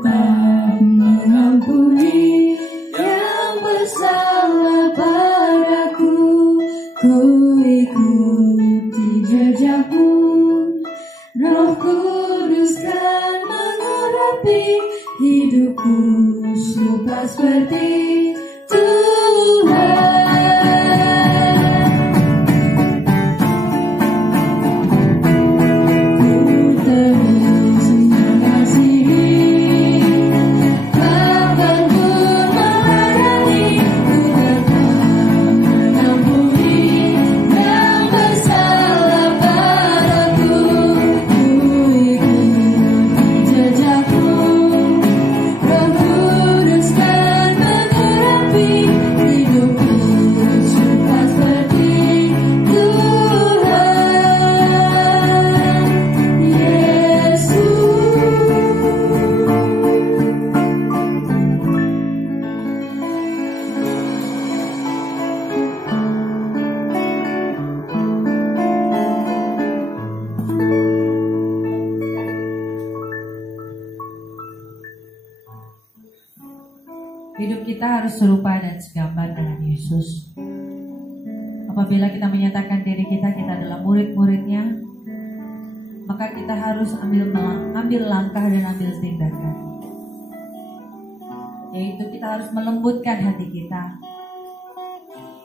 tetap mengampuni yang bersalah padaku. Ku ikuti jejakmu, Roh Kudus kan mengurapi hidupku serupa seperti Tuhan. Hidup kita harus serupa dan segambar dengan Yesus. Apabila kita menyatakan diri kita adalah murid-muridnya, maka kita harus ambil langkah dan ambil tindakan. Yaitu kita harus melembutkan hati kita.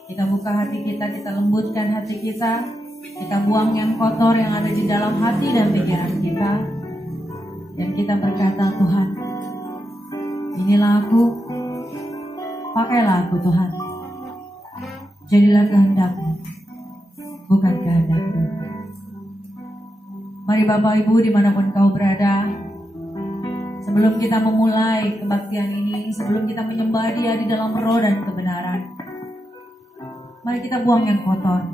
Kita buka hati kita lembutkan hati kita buang yang kotor yang ada di dalam hati dan pikiran kita. Dan kita berkata, Tuhan, inilah aku, pakailah aku Tuhan. Jadilah kehendak-Mu, bukan kehendak-Ku. Mari Bapak Ibu dimanapun kau berada, sebelum kita memulai kebaktian ini, sebelum kita menyembah Dia di dalam roh dan kebenaran, mari kita buang yang kotor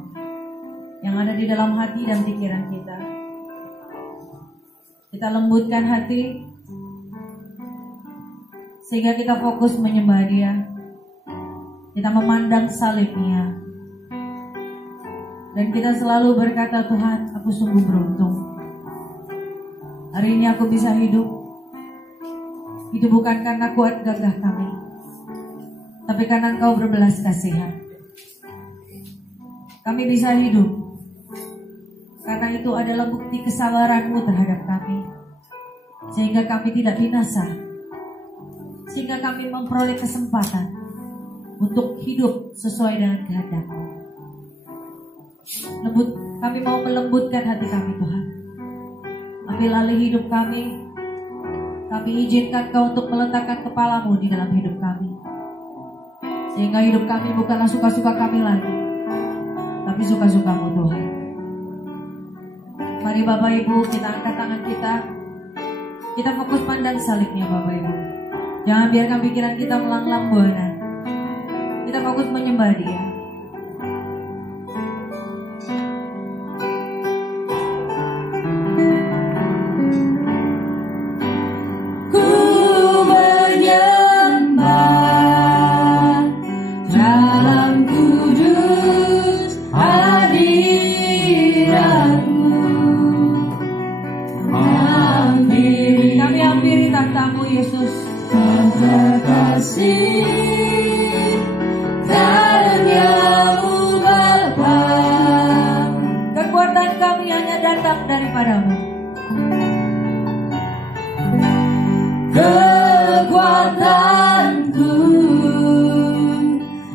yang ada di dalam hati dan pikiran kita. Kita lembutkan hati sehingga kita fokus menyembah Dia. Kita memandang salib-Nya, dan kita selalu berkata, Tuhan, aku sungguh beruntung. Hari ini aku bisa hidup. Itu bukan karena kuat gagah kami, tapi karena Engkau berbelas kasihan. Kami bisa hidup karena itu adalah bukti kesabaran-Mu terhadap kami, sehingga kami tidak binasa, sehingga kami memperoleh kesempatan untuk hidup sesuai dengan kehendak-Mu. Kami mau melembutkan hati kami, Tuhan. Ambil alih hidup kami. Kami izinkan Kau untuk meletakkan kepala-Mu di dalam hidup kami, sehingga hidup kami bukanlah suka-suka kami lagi, tapi suka-suka-Mu, Tuhan. Mari Bapak Ibu, kita angkat tangan kita. Kita fokus pandang salib-Nya, Bapak Ibu. Jangan biarkan pikiran kita melanglang buana. Kita fokus menyembah Dia. Ku menyembah dalam kudus hadirat-Mu. Kami hampiri takhta-Mu, Yesus. Tanda kasih karuniamu Bapa, kekuatan kami hanya datang daripada-Mu. Kekuatanku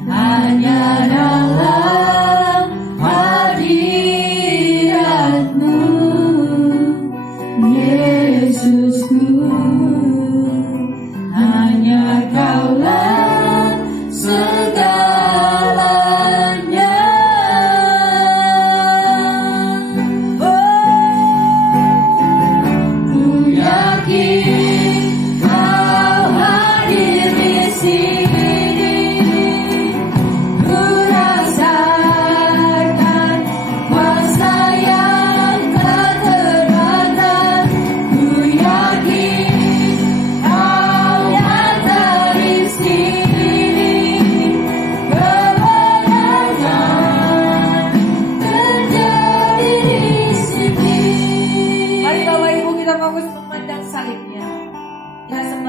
hanya dalam hadirat-Mu, Yesusku. Hanya Kaulah segalanya. Ku yakin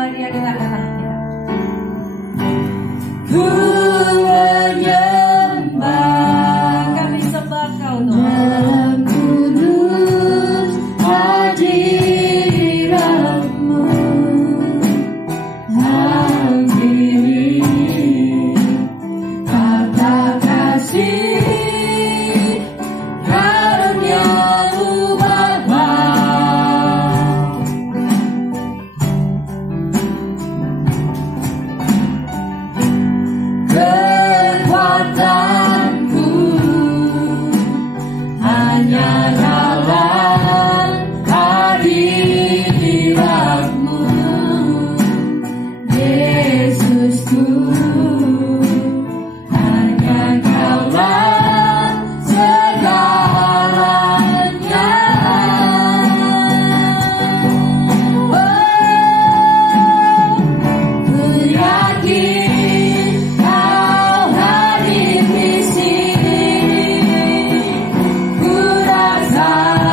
sembah Dia dengan tangan kita. Ku menyembah, Kami sembah Kau Tuhan. dalam kudus hadirat-Mu. Hampiri kata kasih karunia-Mu Bapa. Kekuatanku hanya dalam hadirat-Mu, Yesusku. Hanya Kaulah segalanya. Ku yakin Kau hadir di sini. Ku rasakan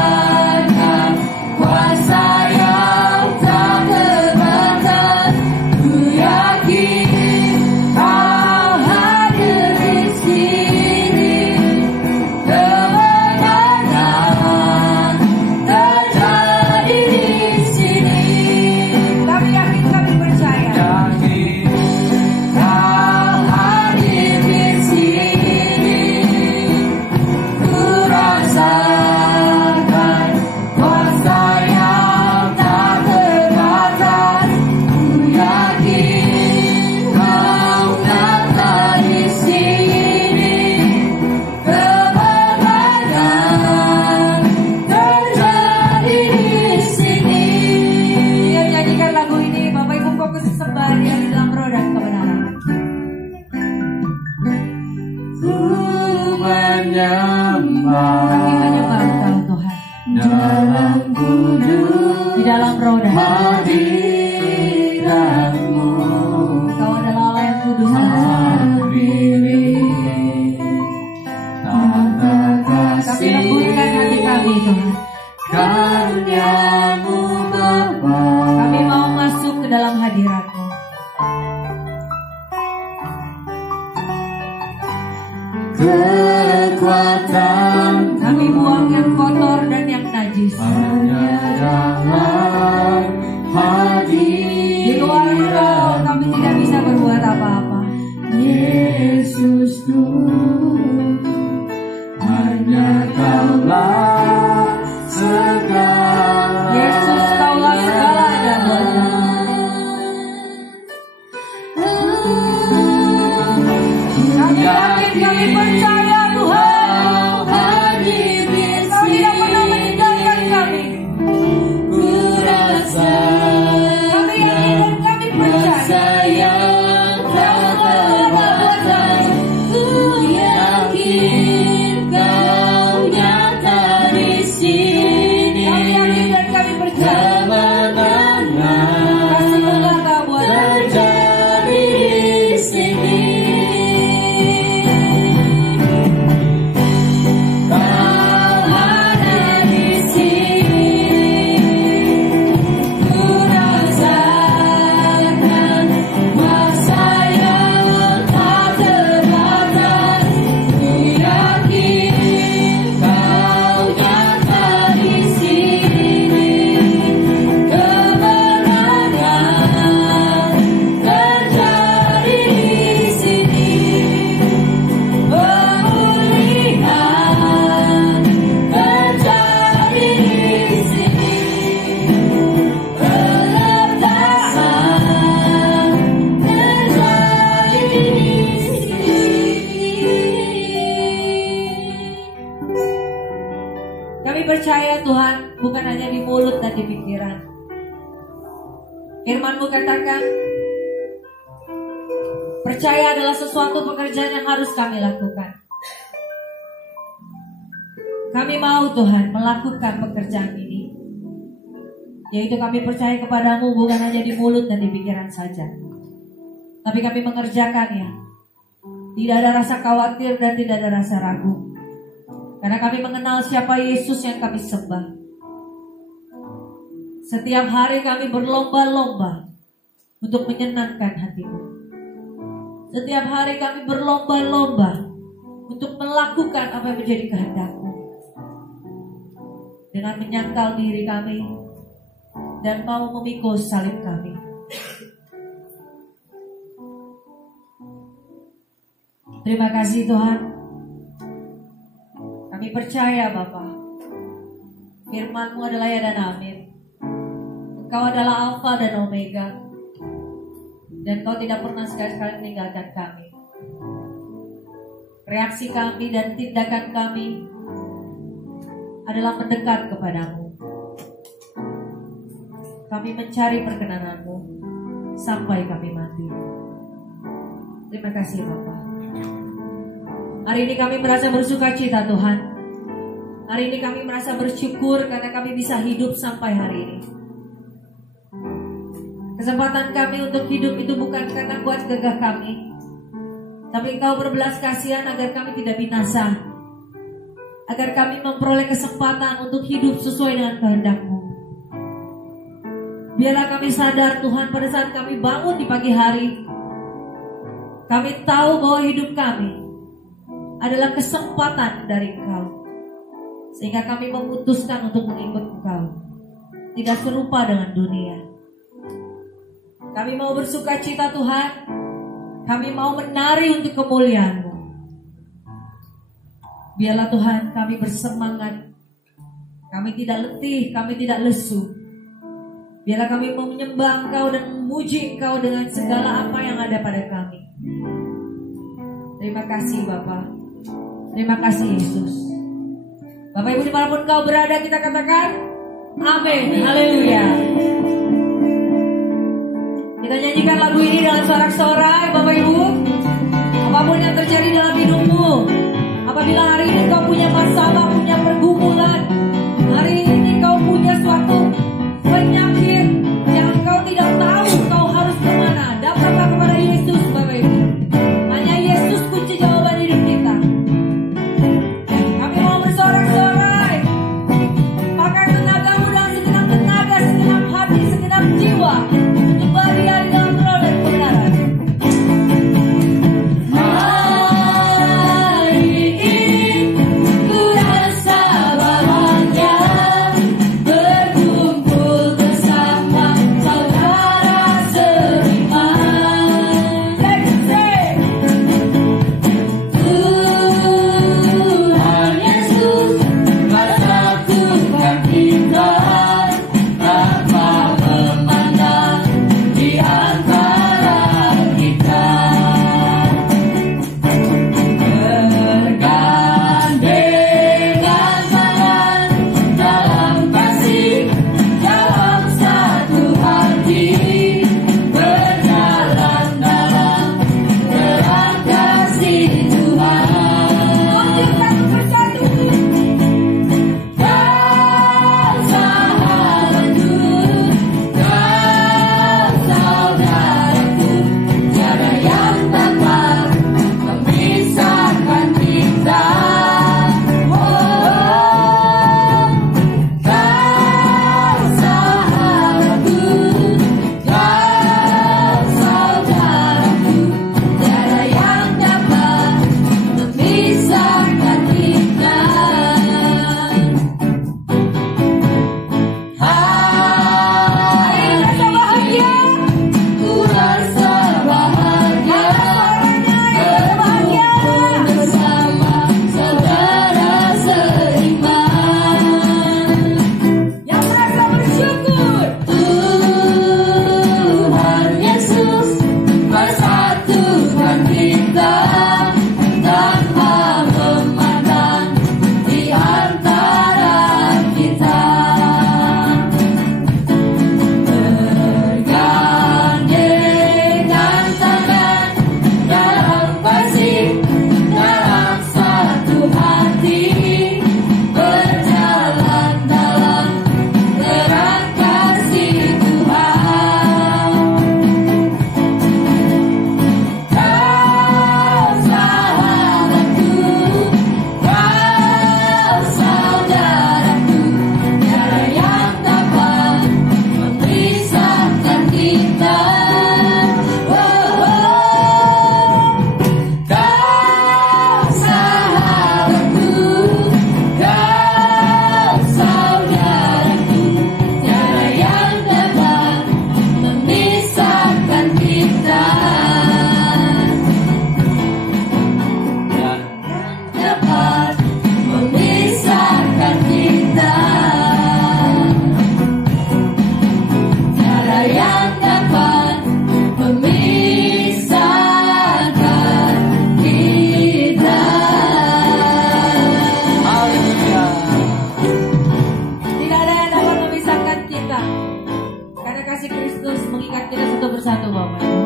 kuasa yang tak terbatas. Ku yakin Kau hadir di sini. Kemenangan terjadi di sini. Kami yakin, kami percaya. Kau hadir di sini. Ku rasakan kuasa yang tak terbatas. Ku yakin Kau nyata di sini. Kemenangan terjadi di sini. Dia nyanyikan lagu ini, Bapak Ibu fokus sembah Dia di dalam roh dan kebenaran. Ku Kami menyembah menyembah Engkau Tuhan dalam kudus di dalam roh dan hadirat-Mu. Engkau adalah Allah yang kudus. Hampiri tata Kami kasih lembutkan hati kami Tuhan. karunia-Mu Bapa. Kami mau masuk ke dalam hadirat-Mu. Kekuatan Kami buang yang kotor dan yang najis. hanya dalam Di luar roh hadirat kami tidak bisa berbuat apa-apa. Yesusku. Hanya Kaulah segala. Yesus, Kaulah segalanya buat kami. Kami yakin, kami percaya Tuhan. Kau hadir di Kau tidak pernah sini. meninggalkan kami. Ku rasa Kami yakin dan kami percaya. Kau terbatas. Ku yakin Kau nyata di sini. Kami yakin dan kami percaya. Kemenangan Kasih Tuhan Kau buat kami. terjadi di sini. Kau ada di sini. Ku rasakan kuasa yang tak terbatas. Ku yakin Kau nyata di sini. Kemenangan terjadi di sini. Pemulihan terjadi di sini. Pelertasan terjadi di sini. Kami percaya Tuhan, bukan hanya di mulut dan di pikiran. Firman-Mu katakan, percaya adalah sesuatu pekerjaan yang harus kami lakukan. Kami mau Tuhan melakukan pekerjaan ini, yaitu kami percaya kepadamu bukan hanya di mulut dan di pikiran saja, tapi kami mengerjakannya. Tidak ada rasa khawatir dan tidak ada rasa ragu, karena kami mengenal siapa Yesus yang kami sembah. Setiap hari kami berlomba-lomba untuk menyenangkan hatimu. Setiap hari kami berlomba-lomba untuk melakukan apa yang menjadi kehendak-Mu, dengan menyangkal diri kami dan mau memikul salib kami. Terima kasih Tuhan. Kami percaya Bapa, firman-Mu adalah ya dan amin. Engkau adalah Alfa dan Omega, dan Kau tidak pernah sekali-sekali meninggalkan kami. Reaksi kami dan tindakan kami adalah mendekat kepadamu. Kami mencari perkenan-Mu sampai kami mati. Terima kasih Bapa. Hari ini kami merasa bersuka cita Tuhan. Hari ini kami merasa bersyukur karena kami bisa hidup sampai hari ini. Kesempatan kami untuk hidup itu bukan karena kuat gagah kami, tapi Engkau berbelas kasihan agar kami tidak binasa, agar kami memperoleh kesempatan untuk hidup sesuai dengan kehendak-Mu. Biarlah kami sadar Tuhan, pada saat kami bangun di pagi hari, kami tahu bahwa hidup kami adalah kesempatan dari Engkau, sehingga kami memutuskan untuk mengikut Engkau, tidak serupa dengan dunia. Kami mau bersuka cita Tuhan, kami mau menari untuk kemuliaan-Mu. Biarlah Tuhan kami bersemangat, kami tidak letih, kami tidak lesu. Biarlah kami mau menyembah Engkau dan memuji Engkau dengan segala apa yang ada pada kami. Terima kasih Bapa, terima kasih Yesus. Bapak Ibu dimanapun Kau berada, kita katakan amin, haleluya. Kita nyanyikan lagu ini dalam sorak-sorai Bapak Ibu. Apapun yang terjadi dalam hidupmu, apabila hari ini kau punya masalah, punya pergumulan, hari ini kau punya suatu penyakit yang kau tidak tahu kau harus kemana, datanglah kepada Yesus Bapak Ibu. Hanya Yesus kunci jawaban hidup kita. Kami mau bersorak-sorai, pakai tenagamu dengan segenap tenaga, segenap hati, segenap jiwa, untuk berada di dalam roh dan kebenaran. Hari ini ku rasa mengikat kita satu persatu Bapak Ibu.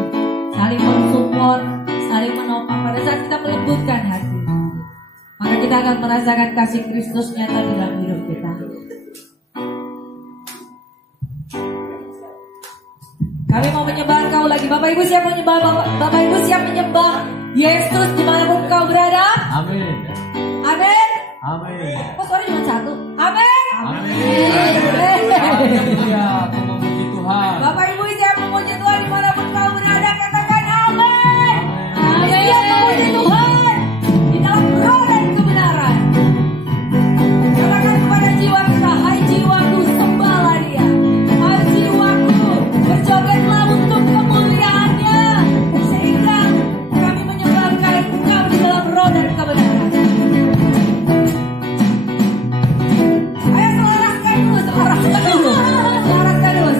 Saling mensupport, saling menopang pada saat kita melembutkan hati. Maka kita akan merasakan kasih Kristus nyata di dalam hidup kita. Kami mau menyembah Engkau lagi. Bapak Ibu siap menyembah? Bapak Ibu siap menyembah Yesus dimanapun Engkau berada? Amin. Amin. Amin. Kok suara cuma satu? Amin. Amin. Haleluya, aku memuji Tuhan. Bapak Ibu siap memuji Tuhan dimanapun Engkau berada? Katakan amin. Amin. Siap memuji Tuhan di dalam roh dan kebenaran. Katakan kepada jiwa kita, hai jiwaku sembahlah Dia. Hai jiwaku berjogetlah untuk kemuliaannya. Sehingga kami menyembahkan Engkau di dalam roh dan kebenaran. Ayo selaraskan dulu, selaraskan dulu. Selaraskan dulu,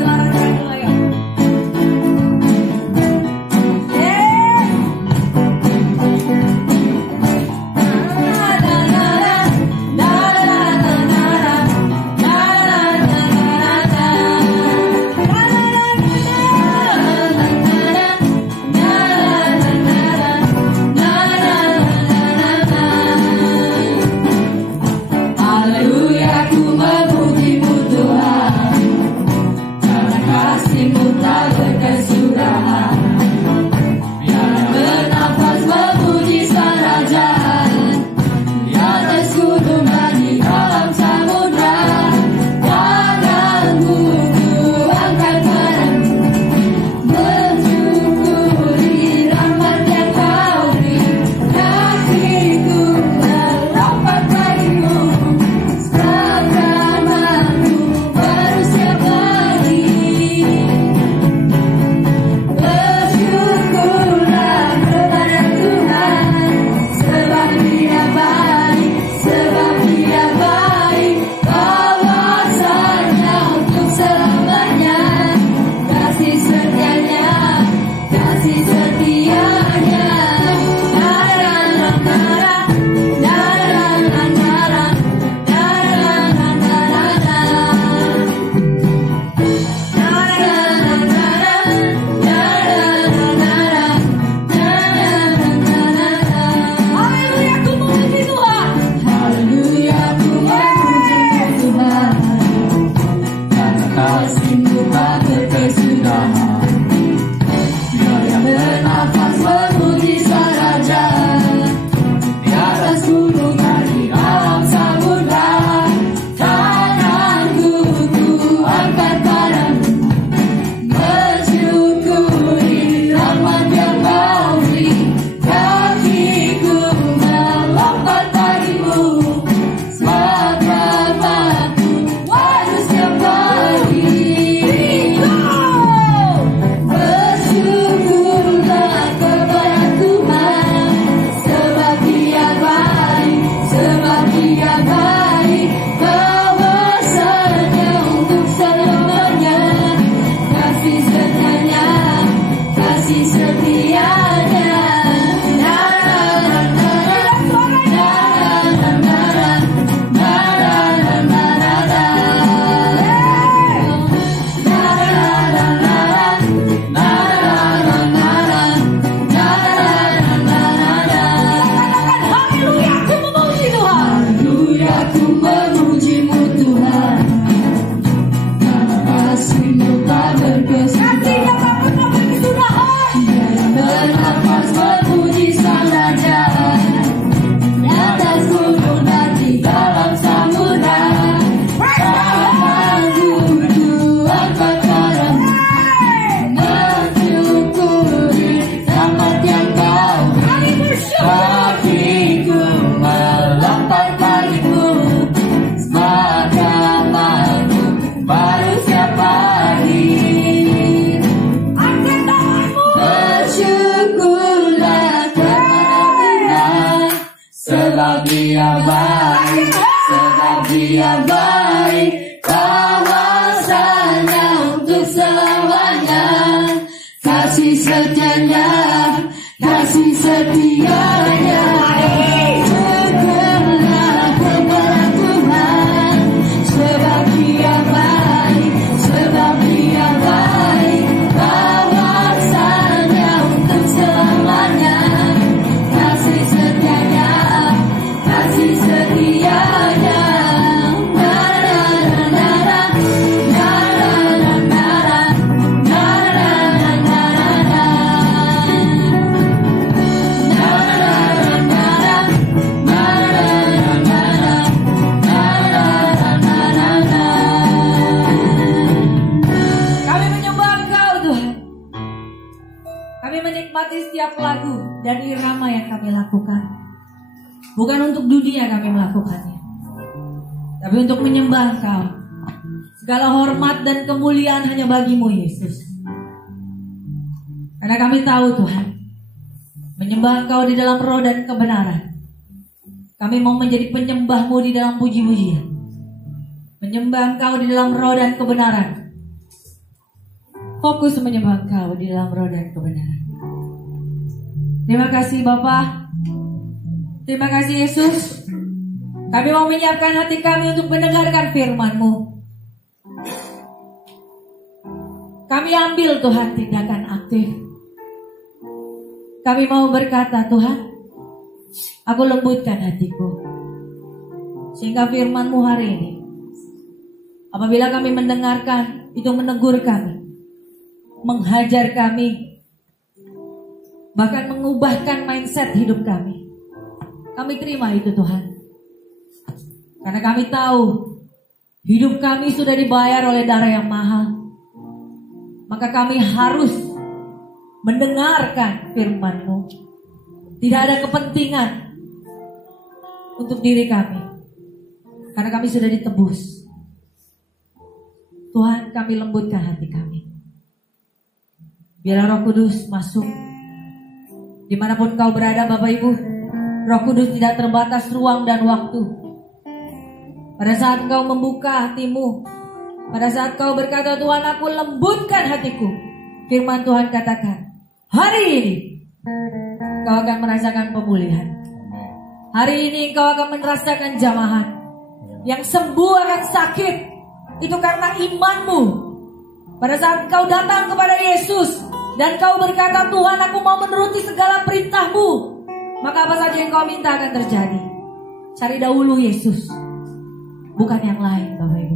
ayo. Haleluya, ku memuji-Mu Tuhan, karena kasih-Mu tak berkesudahan. Biar bernafas memuji Sang Raja, di atas gunung dan di dalam samudra. Tanganku ku angkat padamu, mensyukuri rahmat yang Kau beri. Kasih-Ku melompat bagimu, sebab rahmat-Mu baru setiap hari. Bersyukurlah kepada Tuhan, sebab Dia baik, sebab Dia baik. Kawasannya untuk selamanya, kasih setianya, kasih setianya. Haleluya, ku memuji Tuhan. Haleluya, ku memuji Tuhan, Karena kasih-Mu tak berkesudahan. Biar yang bernafas memuji Sang Raja, Di atas gunung dan di alam samudra. tanganku ku angkat padamu, mensyukuri rahmat yang Kau beri. Kakiku melompat bagimu, sebab rahmat-Mu baru setiap hari. Bersyukurlah kepada Tuhan, sebab Dia baik, sebab Dia baik. Kawasannya untuk selamanya, kasih setianya, kasih setianya. Haleluya, ku memuji Tuhan. Haleluya, ku memuji-Mu Tuhan, karena kasih-Mu tak berkesudahan. Kasih yang tak pernah berkesudahan. Biar yang bernafas memuji Sang Raja, di atas gunung dan di dalam samudra. Tanganku ku angkat padamu, mensyukuri rahmat yang Kau beri. Kakiku melompat bagimu, sebab rahmat-Mu baru setiap hari. Angkat tanganmu, bersyukurlah kepada Tuhan, Sebab Dia baik, sebab Dia baik. Kawasannya untuk selamanya, kasih setianya, kasih setianya. Syukurlah kepada Tuhan, sebab Dia baik, sebab Dia baik. Kami menikmati setiap lagu dan irama yang kami lakukan. Bukan untuk dunia kami melakukannya, tapi untuk menyembah Engkau. Segala hormat dan kemuliaan hanya bagimu, Yesus. Karena kami tahu Tuhan, menyembah Engkau di dalam roh dan kebenaran. Kami mau menjadi penyembah-Mu di dalam puji-pujian. Menyembah Engkau di dalam roh dan kebenaran. Fokus menyembah Engkau di dalam roh dan kebenaran. Terima kasih Bapa. Terima kasih Yesus. Kami mau menyiapkan hati kami untuk mendengarkan firman-Mu. Kami ambil Tuhan tindakan aktif. Kami mau berkata, Tuhan, aku lembutkan hatiku. Sehingga firman-Mu hari ini, apabila kami mendengarkan, itu menegur kami, menghajar kami, bahkan mengubahkan mindset hidup kami. Kami terima itu Tuhan. Karena kami tahu hidup kami sudah dibayar oleh darah yang mahal. Maka kami harus mendengarkan firman-Mu. Tidak ada kepentingan untuk diri kami, karena kami sudah ditebus. Tuhan, kami lembutkan hati kami. Biarlah Roh Kudus masuk dimanapun Kau berada, Bapak Ibu. Roh Kudus tidak terbatas ruang dan waktu. Pada saat Kau membuka hatimu, pada saat Kau berkata, Tuhan, aku lembutkan hatiku, firman Tuhan katakan, hari ini Kau akan merasakan pemulihan. Hari ini Kau akan merasakan jamahan. Yang sembuh akan sakit, itu karena imanmu. Pada saat Kau datang kepada Yesus dan Kau berkata, Tuhan, aku mau menuruti segala perintah-Mu, maka apa saja yang Kau minta akan terjadi. Cari dahulu Yesus, bukan yang lain, Bapak Ibu.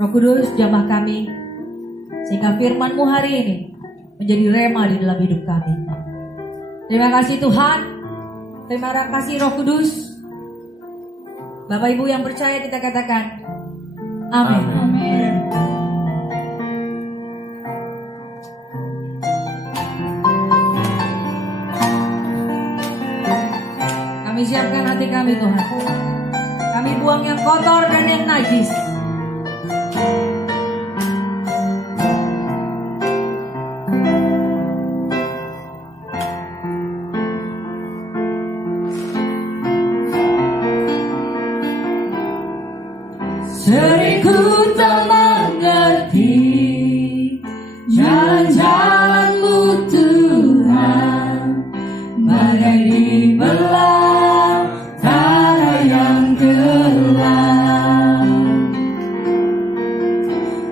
Roh Kudus, jamah kami, sehingga firman-Mu hari ini menjadi rema di dalam hidup kami. Terima kasih Tuhan. Terima kasih Roh Kudus. Bapak Ibu yang percaya, kita katakan amin. Amin. Kami siapkan hati kami Tuhan. Kami buang yang kotor dan yang najis. Seriku tak mengerti jalan-jalan-Mu Tuhan, bagai di belantara yang gelap.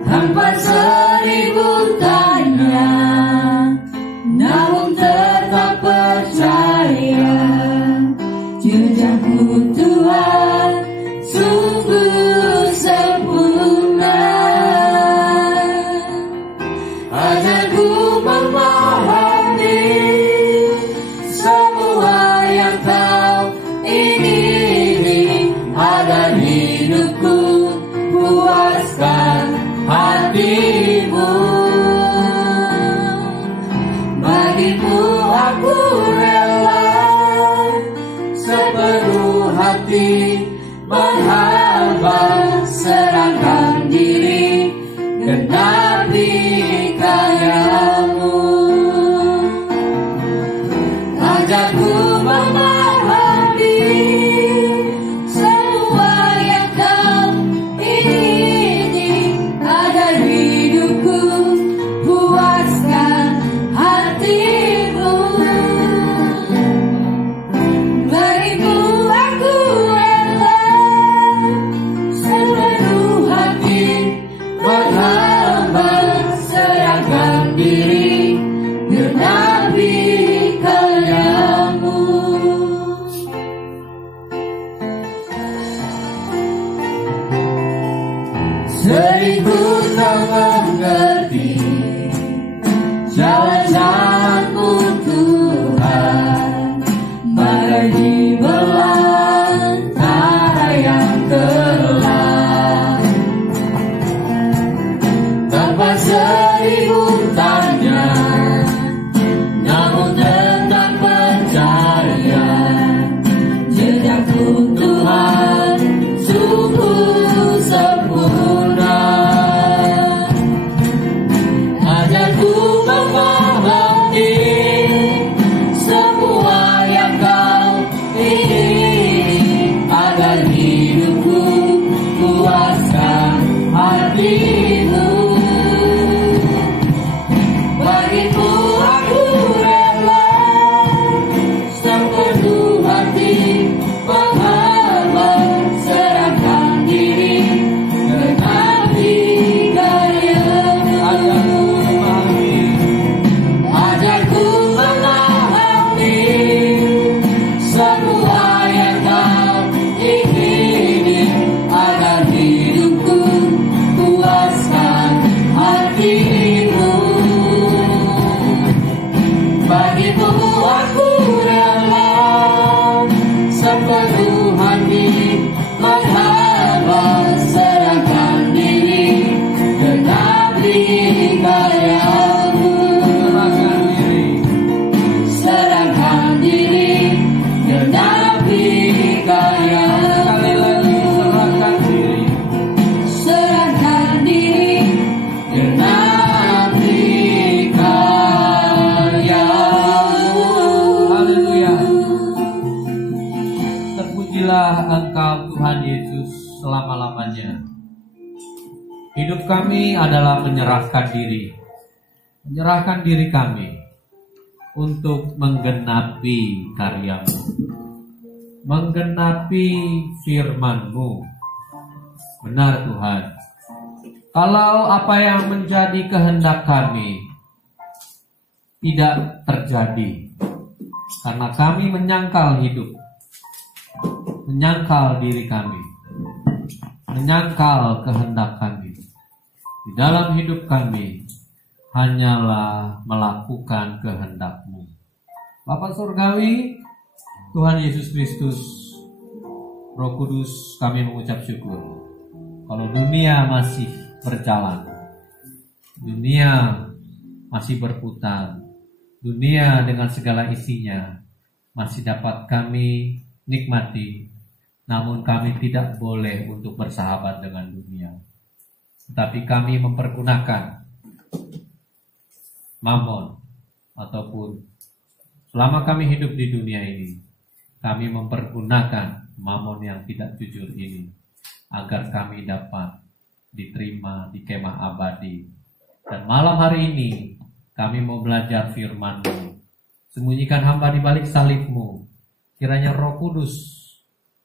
Tanpa seribu tanya, namun tetap percaya, jejakmu Tuhan sungguh sempurna. Ajarku memahami semua yang Kau ingini agar hidupku puaskan hati-Mu. Bagimu aku rela sepenuh hati menghamba, serahkan diri, genapi karya-Mu. segalanya. Hidup kami adalah menyerahkan diri kami untuk menggenapi karya-Mu, menggenapi firman-Mu. Benar Tuhan, kalau apa yang menjadi kehendak kami tidak terjadi, karena kami menyangkal hidup, menyangkal diri kami, menyangkal kehendak kami. Di dalam hidup kami hanyalah melakukan kehendak-Mu. Bapa Surgawi, Tuhan Yesus Kristus, Roh Kudus, kami mengucap syukur. Kalau dunia masih berjalan, dunia masih berputar, dunia dengan segala isinya masih dapat kami nikmati, namun kami tidak boleh untuk bersahabat dengan dunia. Tetapi kami mempergunakan mamon, ataupun selama kami hidup di dunia ini, kami mempergunakan mamon yang tidak jujur ini, agar kami dapat diterima di kemah abadi. Dan malam hari ini kami mau belajar firman-Mu. Sembunyikan hamba di balik salib-Mu. Kiranya Roh Kudus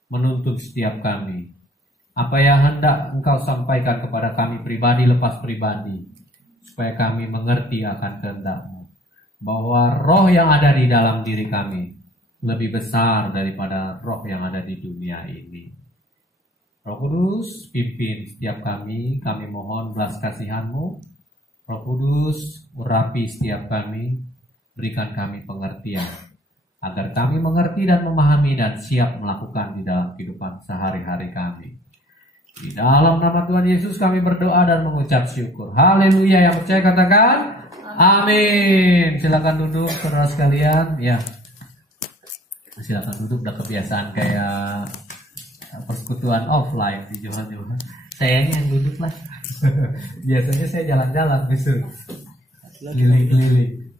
menuntun setiap kami. Apa yang hendak Engkau sampaikan kepada kami pribadi lepas pribadi, supaya kami mengerti akan kehendak-Mu, bahwa roh yang ada di dalam diri kami lebih besar daripada roh yang ada di dunia ini. Roh Kudus, pimpin setiap kami mohon belas kasihan-Mu. Roh Kudus, urapi setiap kami, berikan kami pengertian, agar kami mengerti dan memahami dan siap melakukan di dalam kehidupan sehari-hari kami. Di dalam nama Tuhan Yesus kami berdoa dan mengucap syukur. Haleluya. Yang percaya katakan amin. Silakan duduk saudara sekalian. Ya, silakan duduk. Udah kebiasaan kayak persekutuan offline di Johan. Sayanya yang duduk lah. Biasanya saya jalan-jalan besok, keliling-keliling.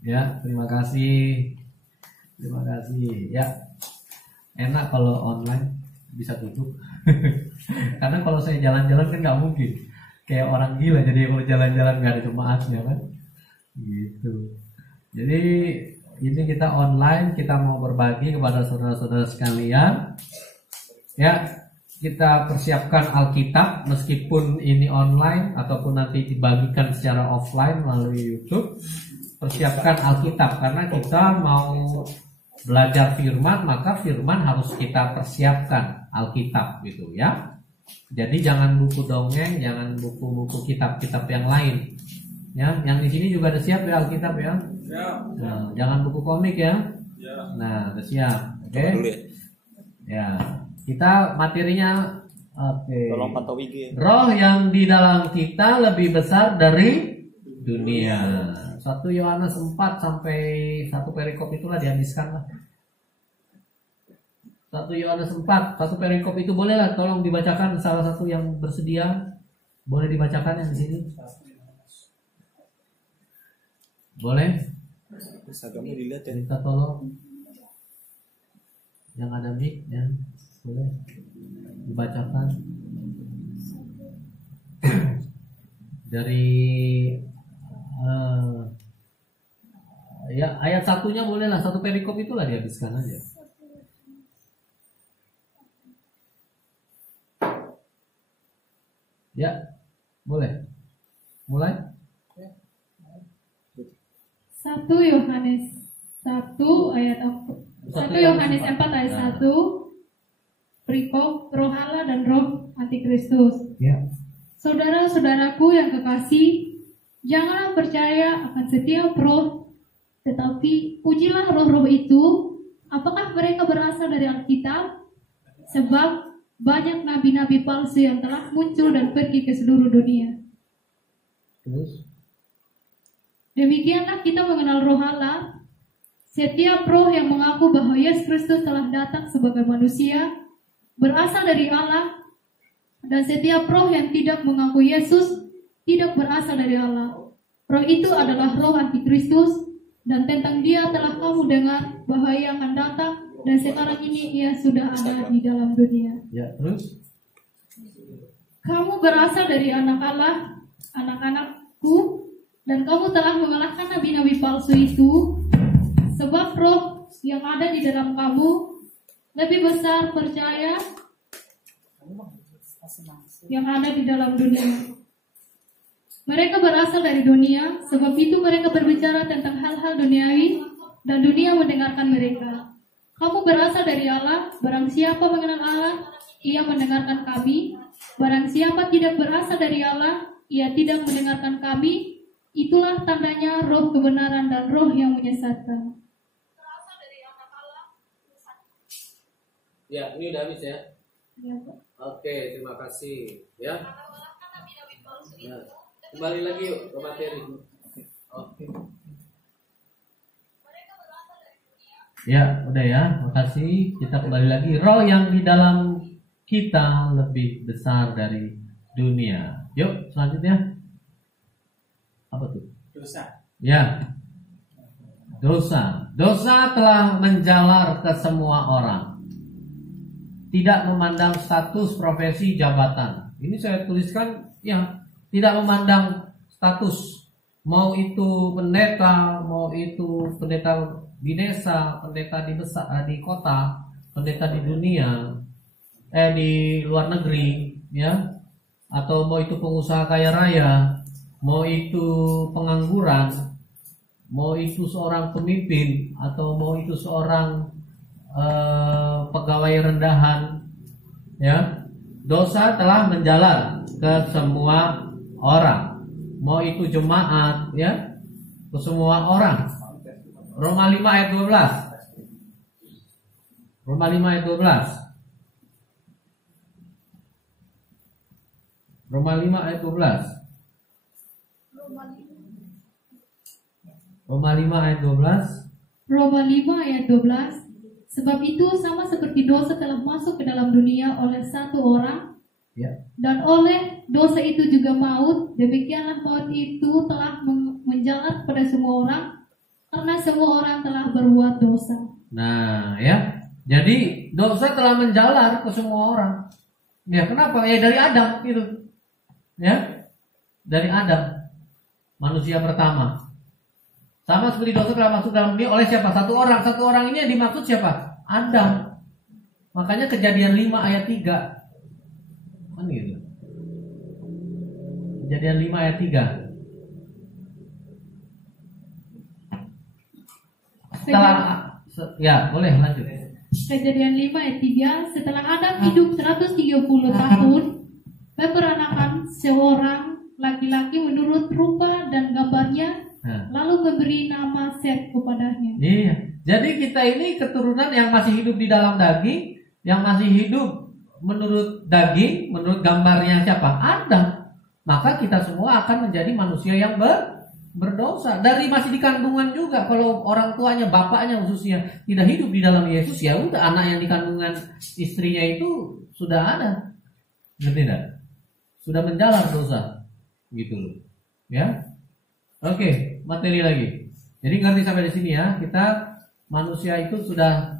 Ya, terima kasih. Ya, enak kalau online bisa duduk. Karena kalau saya jalan-jalan kan nggak mungkin, kayak orang gila. Jadi kalau jalan-jalan nggak ada jemaatnya kan, gitu. Jadi ini kita online, kita mau berbagi kepada saudara-saudara sekalian. Ya, kita persiapkan Alkitab, meskipun ini online ataupun nanti dibagikan secara offline melalui YouTube. Persiapkan Alkitab, karena kita mau belajar firman, maka firman harus kita persiapkan Alkitab gitu ya. Jadi jangan buku dongeng, jangan buku-buku kitab-kitab yang lain. Ya, yang di sini juga ada siap ya Alkitab ya. Nah, jangan buku komik ya. Nah, udah siap. Oke. Ya. Kita materinya roh yang di dalam kita lebih besar dari dunia. 1 Yohanes 4 sampai 1 perikop itulah dihabiskan lah. 1 Yohanes 4, 1 perikop itu boleh lah, tolong dibacakan salah satu yang bersedia. Boleh dibacakan yang di sini? Boleh? Minta tolong yang ada mic ya. Boleh dibacakan dari ya ayat satunya boleh lah, 1 perikop itulah dihabiskan aja. Ya, boleh. Mulai. 1 Yohanes 1 ayat 1 Yohanes 4 ayat 1. Perikop roh Allah dan roh antikristus. Ya. Saudara-saudaraku yang kekasih, janganlah percaya akan setiap roh, tetapi ujilah roh-roh itu, apakah mereka berasal dari Alkitab? Sebab banyak nabi-nabi palsu yang telah muncul dan pergi ke seluruh dunia. Terus? Demikianlah kita mengenal roh Allah. Setiap roh yang mengaku bahwa Yesus Kristus telah datang sebagai manusia berasal dari Allah, dan setiap roh yang tidak mengaku Yesus tidak berasal dari Allah. Roh itu adalah roh antikristus, dan tentang dia telah kamu dengar bahwa ia akan datang, dan sekarang ini ia sudah ada di dalam dunia. Ya, terus? Kamu berasal dari anak Allah, anak-anakku, dan kamu telah mengalahkan nabi-nabi palsu itu, sebab roh yang ada di dalam kamu lebih besar percaya yang ada di dalam dunia. Mereka berasal dari dunia, sebab itu mereka berbicara tentang hal-hal duniawi, dan dunia mendengarkan mereka. Kamu berasal dari Allah, barang siapa mengenal Allah, ia mendengarkan kami. Barang siapa tidak berasal dari Allah, ia tidak mendengarkan kami. Itulah tandanya roh kebenaran dan roh yang menyesatkan. Ya, ini udah habis ya. Ya, Pak. Oke, terima kasih. Ya. Ya. Kembali lagi yuk ke materi. Oke. Ya, udah ya. Makasih. Kita kembali lagi. Roh yang di dalam kita lebih besar dari dunia. Yuk, selanjutnya. Apa tuh? Dosa. Ya. Dosa. Dosa telah menjalar ke semua orang. Tidak memandang status, profesi, jabatan. Ini saya tuliskan ya, tidak memandang status. Mau itu pendeta, mau itu pendeta di desa, pendeta di kota, pendeta di dunia, di luar negeri, ya, atau mau itu pengusaha kaya raya, mau itu pengangguran, mau itu seorang pemimpin, atau mau itu seorang pegawai rendahan, ya, dosa telah menjalar ke semua orang, mau itu jemaat, ya, ke semua orang. Roma 5 ayat 12. Roma 5 ayat 12. Roma 5 ayat 12. Roma 5 ayat 12. Roma 5 ayat 12. Sebab itu sama seperti dosa telah masuk ke dalam dunia oleh satu orang, Ya. dan oleh dosa itu juga maut, demikianlah maut itu telah menjalar pada semua orang, karena semua orang telah berbuat dosa. Nah, ya. Jadi dosa telah menjalar ke semua orang. Ya, kenapa? Ya dari Adam gitu. Ya. Dari Adam. Manusia pertama. Sama seperti dosa telah masuk dalam dunia oleh siapa? Satu orang. Satu orang ini yang dimaksud siapa? Adam. Makanya Kejadian 5 ayat 3. Kan gitu. Kejadian 5 ayat 3. Setelah ya, boleh lanjut. Kejadian 5 ayat 3. Setelah Adam hidup 130 tahun, memperanakan seorang laki-laki menurut rupa dan gambarnya, lalu memberi nama Set kepadanya. Iya. Jadi kita ini keturunan yang masih hidup di dalam daging, yang masih hidup menurut daging, menurut gambarnya siapa? Adam. Maka kita semua akan menjadi manusia yang berdosa. Dari masih di kandungan juga. Kalau orang tuanya, bapaknya khususnya tidak hidup di dalam Yesus, ya udah anak yang di kandungan istrinya itu sudah ada. Ngerti tidak? Sudah menjalar dosa. Gitu loh. Ya. Oke, materi lagi. Jadi ngerti sampai di sini ya. Kita manusia itu sudah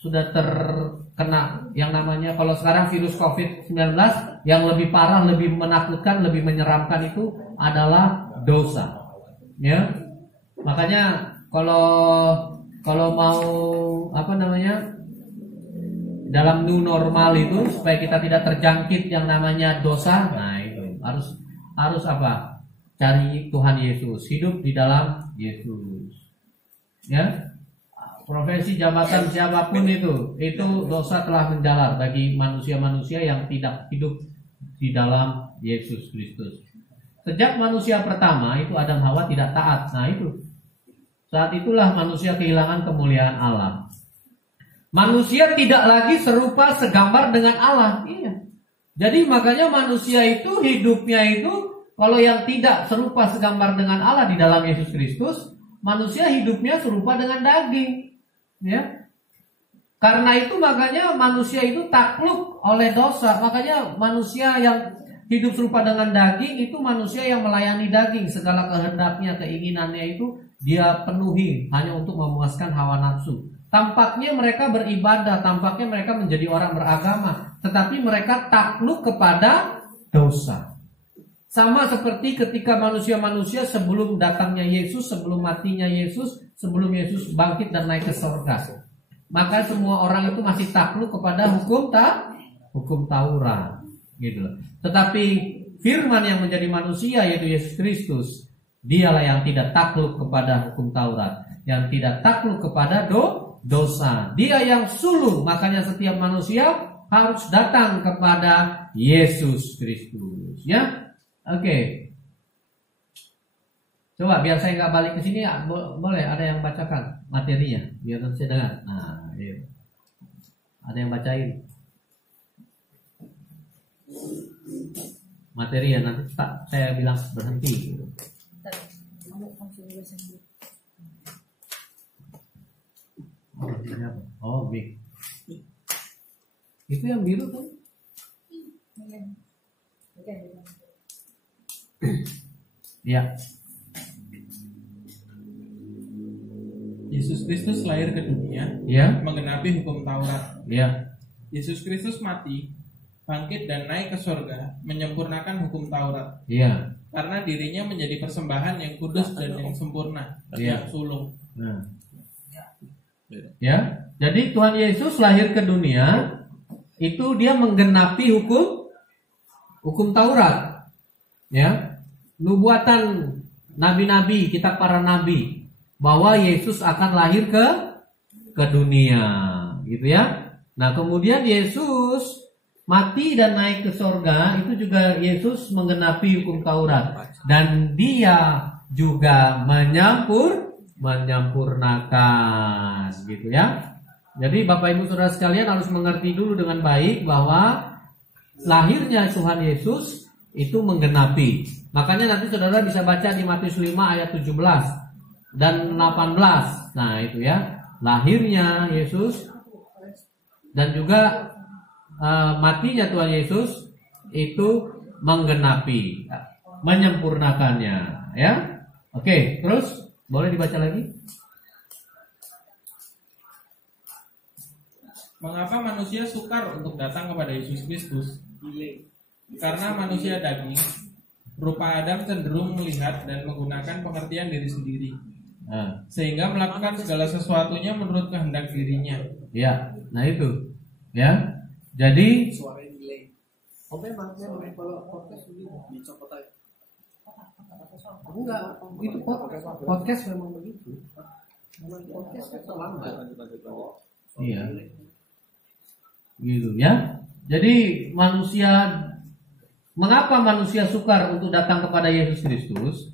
sudah terkena yang namanya, kalau sekarang virus COVID-19 yang lebih parah, lebih menakutkan, lebih menyeramkan itu adalah dosa. Ya. Makanya kalau mau dalam new normal itu supaya kita tidak terjangkit yang namanya dosa, nah itu harus apa? Cari Tuhan Yesus, hidup di dalam Yesus. Ya. Profesi, jabatan siapapun itu dosa telah menjalar bagi manusia-manusia yang tidak hidup di dalam Yesus Kristus. Sejak manusia pertama itu Adam Hawa tidak taat. Nah itu saat itulah manusia kehilangan kemuliaan Allah. Manusia tidak lagi serupa segambar dengan Allah. Iya. Jadi makanya manusia itu hidupnya itu, kalau yang tidak serupa segambar dengan Allah di dalam Yesus Kristus, manusia hidupnya serupa dengan daging. Ya. Karena itu makanya manusia itu takluk oleh dosa. Makanya manusia yang hidup serupa dengan daging itu manusia yang melayani daging. Segala kehendaknya, keinginannya itu dia penuhi hanya untuk memuaskan hawa nafsu. Tampaknya mereka beribadah, tampaknya mereka menjadi orang beragama, tetapi mereka takluk kepada dosa. Sama seperti ketika manusia-manusia sebelum datangnya Yesus, sebelum matinya Yesus, sebelum Yesus bangkit dan naik ke surga. Maka semua orang itu masih takluk kepada hukum Taurat, gitu loh. Tetapi firman yang menjadi manusia yaitu Yesus Kristus, dialah yang tidak takluk kepada hukum Taurat, yang tidak takluk kepada dosa. Dia yang sulung, makanya setiap manusia harus datang kepada Yesus Kristus, ya. Oke. Coba biar saya nggak balik ke sini, boleh ada yang bacakan materinya biar nanti saya dengar. Nah, iya. Ada yang bacain materi ya, nanti saya bilang berhenti. Oh, ini apa? Oh, big. Itu yang biru kan? Ya. Yesus Kristus lahir ke dunia, Ya. menggenapi hukum Taurat. Ya. Yesus Kristus mati, bangkit dan naik ke surga, menyempurnakan hukum Taurat. Ya. Karena dirinya menjadi persembahan yang kudus dan yang sempurna, Iya. yang sulung. Nah. Ya. Jadi Tuhan Yesus lahir ke dunia itu dia menggenapi hukum Taurat. Ya. Nubuatan nabi-nabi, kitab para nabi bahwa Yesus akan lahir ke dunia, gitu ya. Nah, kemudian Yesus mati dan naik ke sorga, itu juga Yesus menggenapi hukum Taurat, dan dia juga menyempurnakan, gitu ya. Jadi Bapak Ibu Saudara sekalian harus mengerti dulu dengan baik bahwa lahirnya Tuhan Yesus itu menggenapi. Makanya nanti saudara bisa baca di Matius 5 ayat 17 dan 18. Nah, itu ya, lahirnya Yesus dan juga matinya Tuhan Yesus itu menggenapi, menyempurnakannya, ya. Oke, terus boleh dibaca lagi? Mengapa manusia sukar untuk datang kepada Yesus Kristus? Karena manusia daging, rupa Adam cenderung melihat dan menggunakan pengertian diri sendiri, sehingga melakukan segala sesuatunya menurut kehendak dirinya. Ya, nah itu, ya. Jadi enggak, itu podcast memang begitu. Podcast terlambat. Iya. Gitu ya. Jadi mengapa manusia sukar untuk datang kepada Yesus Kristus?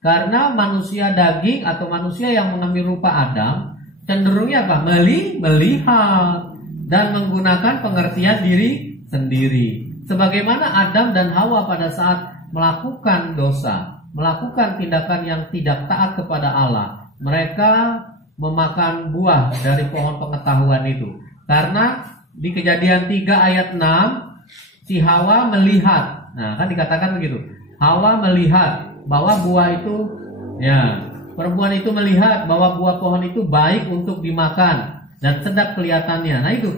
Karena manusia daging atau manusia yang mengambil rupa Adam cenderungnya apa? Melihat dan menggunakan pengertian diri sendiri. Sebagaimana Adam dan Hawa pada saat melakukan dosa, melakukan tindakan yang tidak taat kepada Allah, mereka memakan buah dari pohon pengetahuan itu. Karena di Kejadian 3 ayat 6, si Hawa melihat. Nah, kan dikatakan begitu. Hawa melihat bahwa buah itu, ya, perempuan itu melihat bahwa buah pohon itu baik untuk dimakan dan sedap kelihatannya. Nah, itu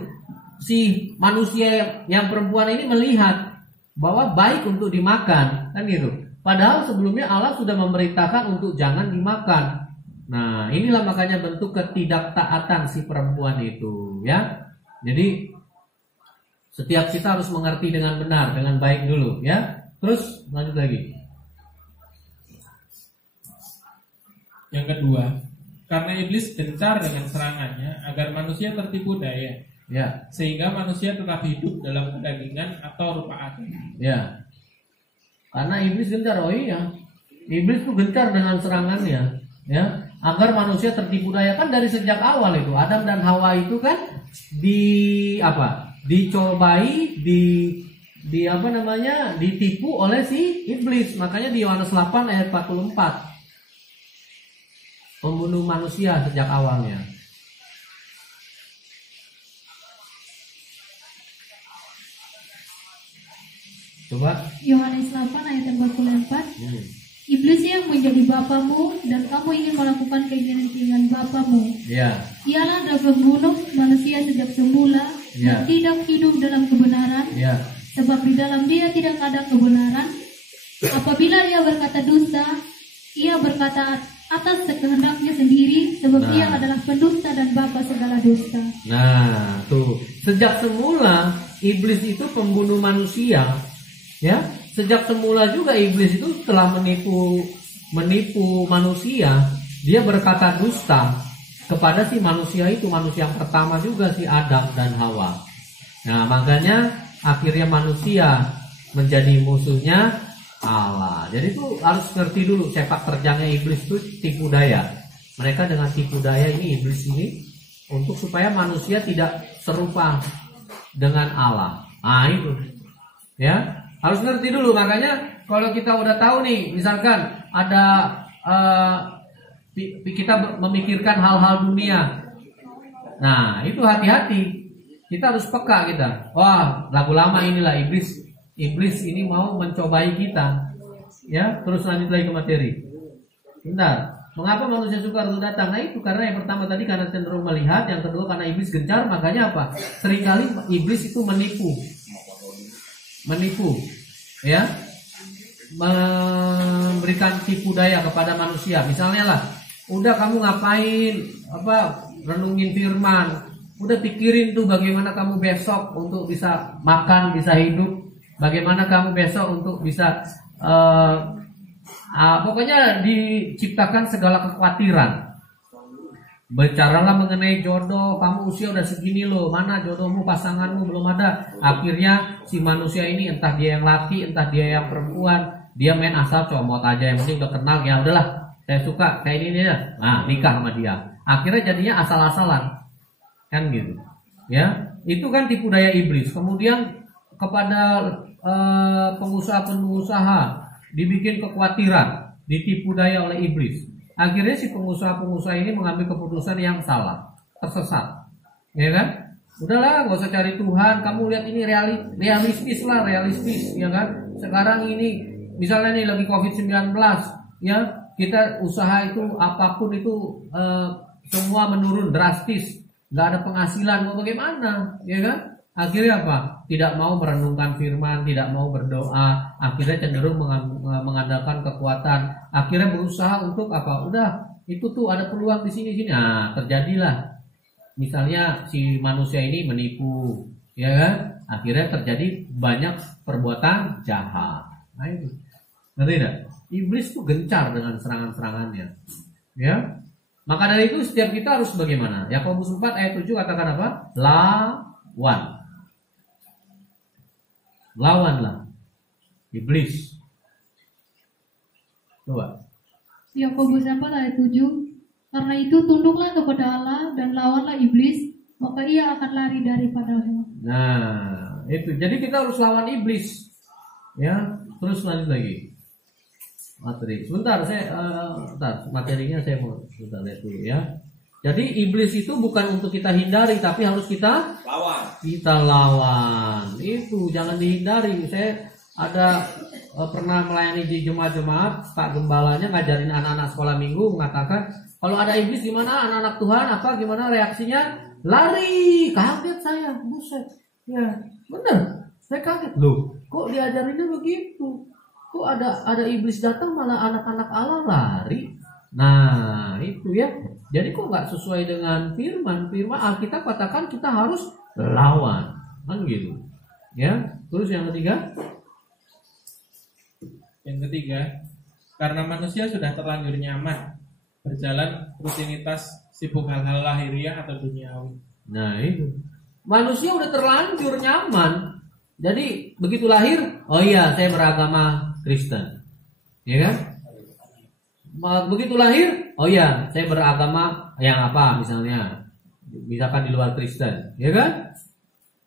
si manusia yang perempuan ini melihat bahwa baik untuk dimakan, kan gitu. Padahal sebelumnya Allah sudah memerintahkan untuk jangan dimakan. Nah, inilah makanya bentuk ketidaktaatan si perempuan itu, ya. Jadi setiap kita harus mengerti dengan benar, dengan baik dulu, ya. Terus lanjut lagi. Yang kedua, karena iblis gencar dengan serangannya agar manusia tertipu daya, Ya, sehingga manusia tetap hidup dalam kedagingan atau rupa Adam. ya. Karena iblis gencar, oh iya. Iblis itu gencar dengan serangannya, ya, agar manusia tertipu daya. Kan dari sejak awal itu Adam dan Hawa itu kan dicobai, ditipu oleh si iblis. Makanya di Yohanes 8 ayat 44, pembunuh manusia sejak awalnya. Coba. Yohanes 8 ayat 44. Iblis yang menjadi bapamu dan kamu ingin melakukan keinginan-keinginan bapamu. Ya. Ialah adalah pembunuh manusia sejak semula Ya. dan tidak hidup dalam kebenaran, Ya. sebab di dalam dia tidak ada kebenaran. Apabila ia berkata dusta, ia berkata atas kehendaknya sendiri, sebab Nah. ia adalah pendusta dan bapa segala dusta. Nah, tuh. Sejak semula iblis itu pembunuh manusia, ya. Sejak semula juga iblis itu telah menipu manusia. Dia berkata dusta kepada si manusia itu, manusia yang pertama juga, si Adam dan Hawa. Nah, makanya akhirnya manusia menjadi musuhnya Allah. Jadi itu harus ngerti dulu sepak terjangnya iblis itu tipu daya. Mereka dengan tipu daya ini, iblis ini, untuk supaya manusia tidak serupa dengan Allah. Nah itu, ya harus ngerti dulu. Makanya kalau kita udah tahu nih, misalkan ada kita memikirkan hal-hal dunia, nah itu hati-hati. Kita harus peka kita. Wah, lagu lama inilah iblis ini mau mencobai kita. Ya, terus lanjut lagi ke materi. Bentar. Mengapa manusia suka untuk datang? Nah itu karena yang pertama tadi karena cenderung melihat, yang kedua karena iblis gencar. Makanya apa? Seringkali iblis itu menipu, ya, memberikan tipu daya kepada manusia. Misalnya lah, udah kamu ngapain? Renungin firman. Udah pikirin tuh bagaimana kamu besok untuk bisa makan, bisa hidup. Bagaimana kamu besok untuk bisa pokoknya diciptakan segala kekhawatiran. Bicaralah mengenai jodoh, kamu usia udah segini loh, mana jodohmu, pasanganmu belum ada. Akhirnya si manusia ini entah dia yang laki, entah dia yang perempuan, dia main asal comot aja, yang penting udah kenal, ya udahlah, saya suka kayak ini ya. Nah, nikah sama dia. Akhirnya jadinya asal-asalan. Kan gitu. Ya, itu kan tipu daya iblis. Kemudian kepada pengusaha-pengusaha dibikin kekhawatiran, ditipu daya oleh iblis. Akhirnya si pengusaha-pengusaha ini mengambil keputusan yang salah, tersesat, ya kan? Udahlah, gak usah cari Tuhan. Kamu lihat ini realistis, ya kan? Sekarang ini, misalnya nih lagi COVID-19, ya kita usaha itu apapun itu semua menurun drastis, nggak ada penghasilan, mau bagaimana, ya kan? Akhirnya apa? Tidak mau merenungkan firman, tidak mau berdoa, akhirnya cenderung mengandalkan kekuatan, akhirnya berusaha untuk apa? Udah, itu tuh ada peluang di sini. Nah, terjadilah misalnya si manusia ini menipu, ya kan? Akhirnya terjadi banyak perbuatan jahat. Nah itu, ngerti tidak? Iblis tuh gencar dengan serangan-serangannya, ya. Maka dari itu setiap kita harus bagaimana? Yakobus 4 ayat 7 katakan apa? Lawanlah iblis. Coba. Yakobus 4 ayat 7. Karena itu tunduklah kepada Allah dan lawanlah iblis, maka ia akan lari daripadanya. Nah, itu. Jadi kita harus lawan iblis. Ya, terus lanjut lagi. Materi. Sebentar, materinya saya mau sebentar lihat dulu ya. Jadi iblis itu bukan untuk kita hindari, tapi harus kita lawan. Itu jangan dihindari. Saya ada pernah melayani di jemaat-jemaat, Pak Gembalanya ngajarin anak-anak sekolah minggu mengatakan, kalau ada iblis gimana anak-anak Tuhan, gimana reaksinya? Lari. Kaget saya, buset. Ya, bener. Saya kaget. Loh, kok diajarinnya begitu? Kok ada iblis datang malah anak-anak Allah lari? Nah, itu ya. Jadi kok nggak sesuai dengan firman Alkitab katakan kita harus lawan, kan gitu. Ya, terus yang ketiga? Yang ketiga, karena manusia sudah terlanjur nyaman berjalan rutinitas sibuk hal-hal lahiriah atau duniawi. Nah itu, manusia udah terlanjur nyaman. Jadi begitu lahir, oh iya saya beragama Kristen, ya kan? Begitu lahir, oh iya saya beragama yang apa misalnya, misalkan di luar Kristen, ya kan?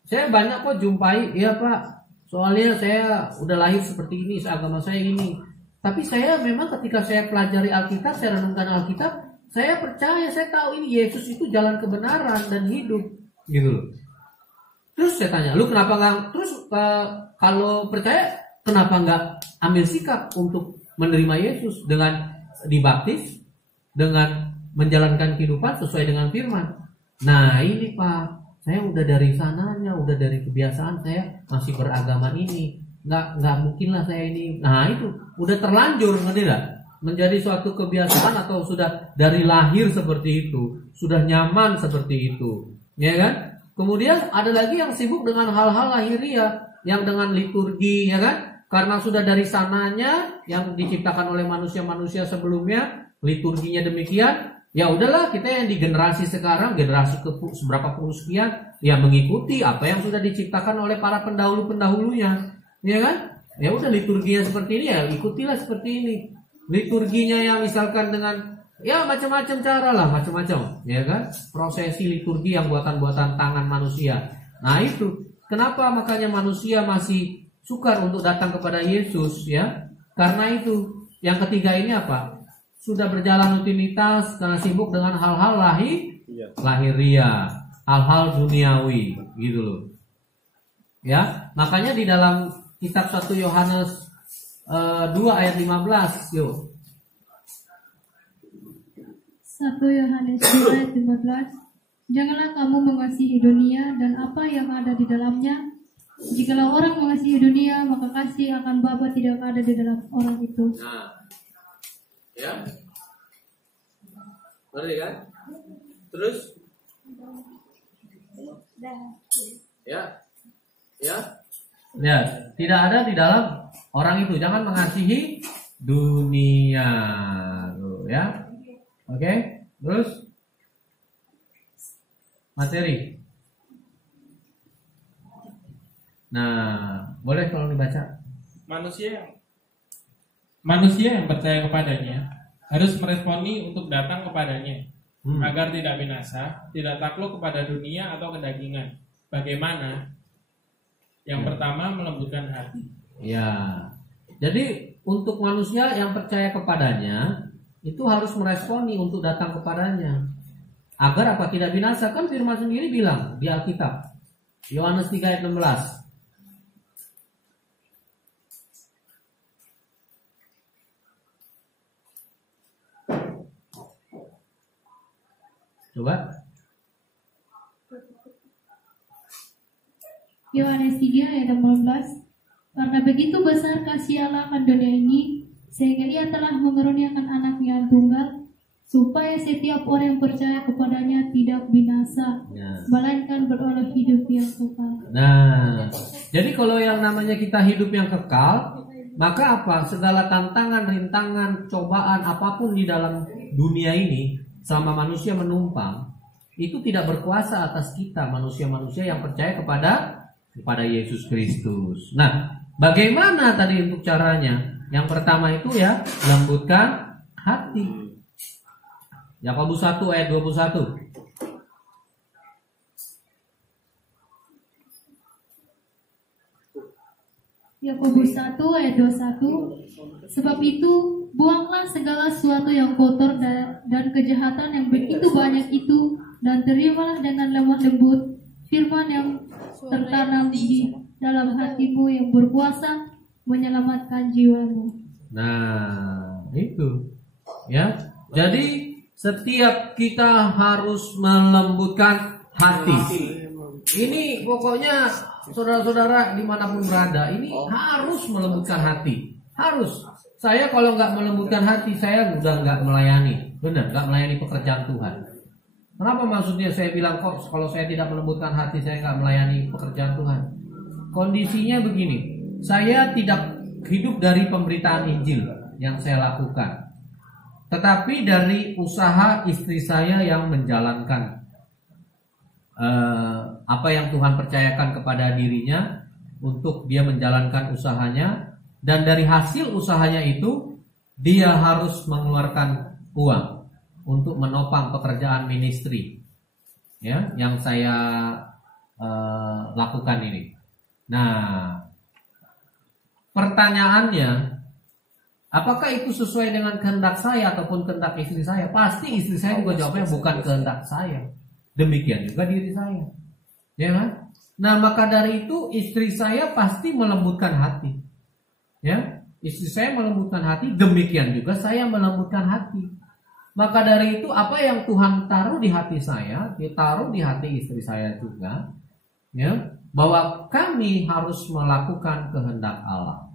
Saya banyak kok jumpai, iya Pak, soalnya saya udah lahir seperti ini, agama saya ini. Tapi saya memang ketika saya pelajari Alkitab, saya renungkan Alkitab, saya percaya, saya tahu ini Yesus itu jalan kebenaran dan hidup, gitu loh. Terus saya tanya, lu kenapa nggak? Terus kalau percaya, kenapa nggak ambil sikap untuk menerima Yesus dengan dibaptis, dengan menjalankan kehidupan sesuai dengan firman. Nah ini Pak, saya udah dari sananya, udah dari kebiasaan saya masih beragama ini, nggak mungkin lah saya ini. Nah itu udah terlanjur, ngerti nggak? Menjadi suatu kebiasaan atau sudah dari lahir seperti itu, sudah nyaman seperti itu, ya kan? Kemudian ada lagi yang sibuk dengan hal-hal lahiriah, yang dengan liturgi, ya kan? Karena sudah dari sananya yang diciptakan oleh manusia-manusia sebelumnya, liturginya demikian. Ya udahlah, kita yang di generasi sekarang, generasi ke seberapa puluh sekian, ya mengikuti apa yang sudah diciptakan oleh para pendahulu-pendahulunya, ya kan? Ya udah, liturginya seperti ini, ya ikutilah seperti ini. Liturginya yang misalkan dengan ya macam-macam cara lah, macam-macam, ya kan? Prosesi liturgi yang buatan-buatan tangan manusia. Nah itu kenapa makanya manusia masih sukar untuk datang kepada Yesus, ya? Karena itu. Yang ketiga ini apa? Sudah berjalan rutinitas karena sibuk dengan hal-hal lahiriah, hal-hal duniawi, gitu loh. Ya, makanya di dalam kitab 1 Yohanes 2 ayat 15, yuk. 1 Yohanes 2 ayat 15. Janganlah kamu mengasihi dunia dan apa yang ada di dalamnya. Jikalau orang mengasihi dunia, maka kasih akan Bapa tidak ada di dalam orang itu. Nah, ya, ngerti kan? Terus, ya, tidak ada di dalam orang itu. Jangan mengasihi dunia, tuh, ya. Oke, terus materi. Nah, boleh tolong dibaca. Manusia yang percaya kepadanya harus meresponi untuk datang kepadanya, agar tidak binasa, tidak takluk kepada dunia atau kedagingan. Bagaimana? Yang pertama, melembutkan hati. Ya, jadi untuk manusia yang percaya kepadanya itu harus meresponi untuk datang kepadanya, agar apa? Tidak binasa. Kan firman sendiri bilang di Alkitab, Yohanes 3 ayat 16. Coba. Yohanes 3 ayat 18. Karena begitu besar kasih Allah akan dunia ini, sehingga Ia telah mengaruniakan Anaknya yang tunggal, supaya setiap orang yang percaya kepadanya tidak binasa, melainkan beroleh hidup yang kekal. Nah, jadi kalau yang namanya kita hidup yang kekal, maka apa? Segala tantangan, rintangan, cobaan apapun di dalam dunia ini, selama manusia menumpang, itu tidak berkuasa atas kita, manusia-manusia yang percaya kepada Yesus Kristus. Nah, bagaimana tadi untuk caranya? Yang pertama itu ya, lembutkan hati. Yakobus 1 ayat 21. Yakobus 1 ayat 21. Sebab itu, buanglah segala sesuatu yang kotor dan kejahatan yang begitu banyak itu, dan terimalah dengan lemah lembut firman yang tertanam di dalam hatimu yang berkuasa menyelamatkan jiwamu. Nah, itu ya. Jadi setiap kita harus melembutkan hati. Ini pokoknya saudara-saudara dimanapun berada, ini harus melembutkan hati. Harus. Saya kalau nggak melembutkan hati, saya udah nggak melayani. Benar, nggak melayani pekerjaan Tuhan. Kenapa maksudnya saya bilang kok kalau saya tidak melembutkan hati, saya nggak melayani pekerjaan Tuhan? Kondisinya begini, saya tidak hidup dari pemberitaan Injil yang saya lakukan, tetapi dari usaha istri saya yang menjalankan apa yang Tuhan percayakan kepada dirinya untuk dia menjalankan usahanya, dan dari hasil usahanya itu dia harus mengeluarkan uang untuk menopang pekerjaan ministry ya yang saya lakukan ini. Nah, pertanyaannya, apakah itu sesuai dengan kehendak saya ataupun kehendak istri saya? Pasti istri saya juga jawabnya bukan kehendak saya. Demikian juga diri saya, ya kan? Nah, maka dari itu istri saya pasti melembutkan hati, ya. istri saya melembutkan hati, demikian juga saya melembutkan hati. Maka dari itu apa yang Tuhan taruh di hati saya, ditaruh di hati istri saya juga, ya, bahwa kami harus melakukan kehendak Allah.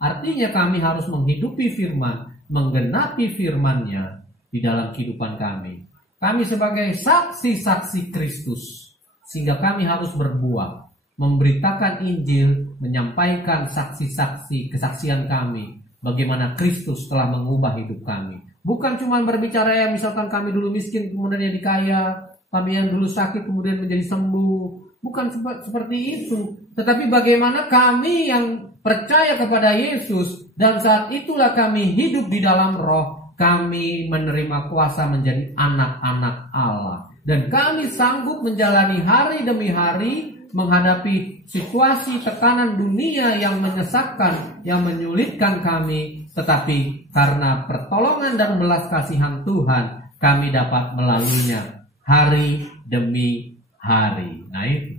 Artinya kami harus menghidupi firman, menggenapi firman-Nya di dalam kehidupan kami. Kami sebagai saksi-saksi Kristus, sehingga kami harus berbuah, memberitakan Injil, menyampaikan saksi-saksi kesaksian kami, bagaimana Kristus telah mengubah hidup kami. Bukan cuma berbicara ya, misalkan kami dulu miskin kemudian jadi kaya, kami yang dulu sakit kemudian menjadi sembuh. Bukan seperti itu. Tetapi bagaimana kami yang percaya kepada Yesus dan saat itulah kami hidup di dalam roh, kami menerima kuasa menjadi anak-anak Allah. Dan kami sanggup menjalani hari demi hari menghadapi situasi tekanan dunia yang menyesakkan, yang menyulitkan kami. Tetapi karena pertolongan dan belas kasihan Tuhan, kami dapat melaluinya hari demi hari. Nah itu,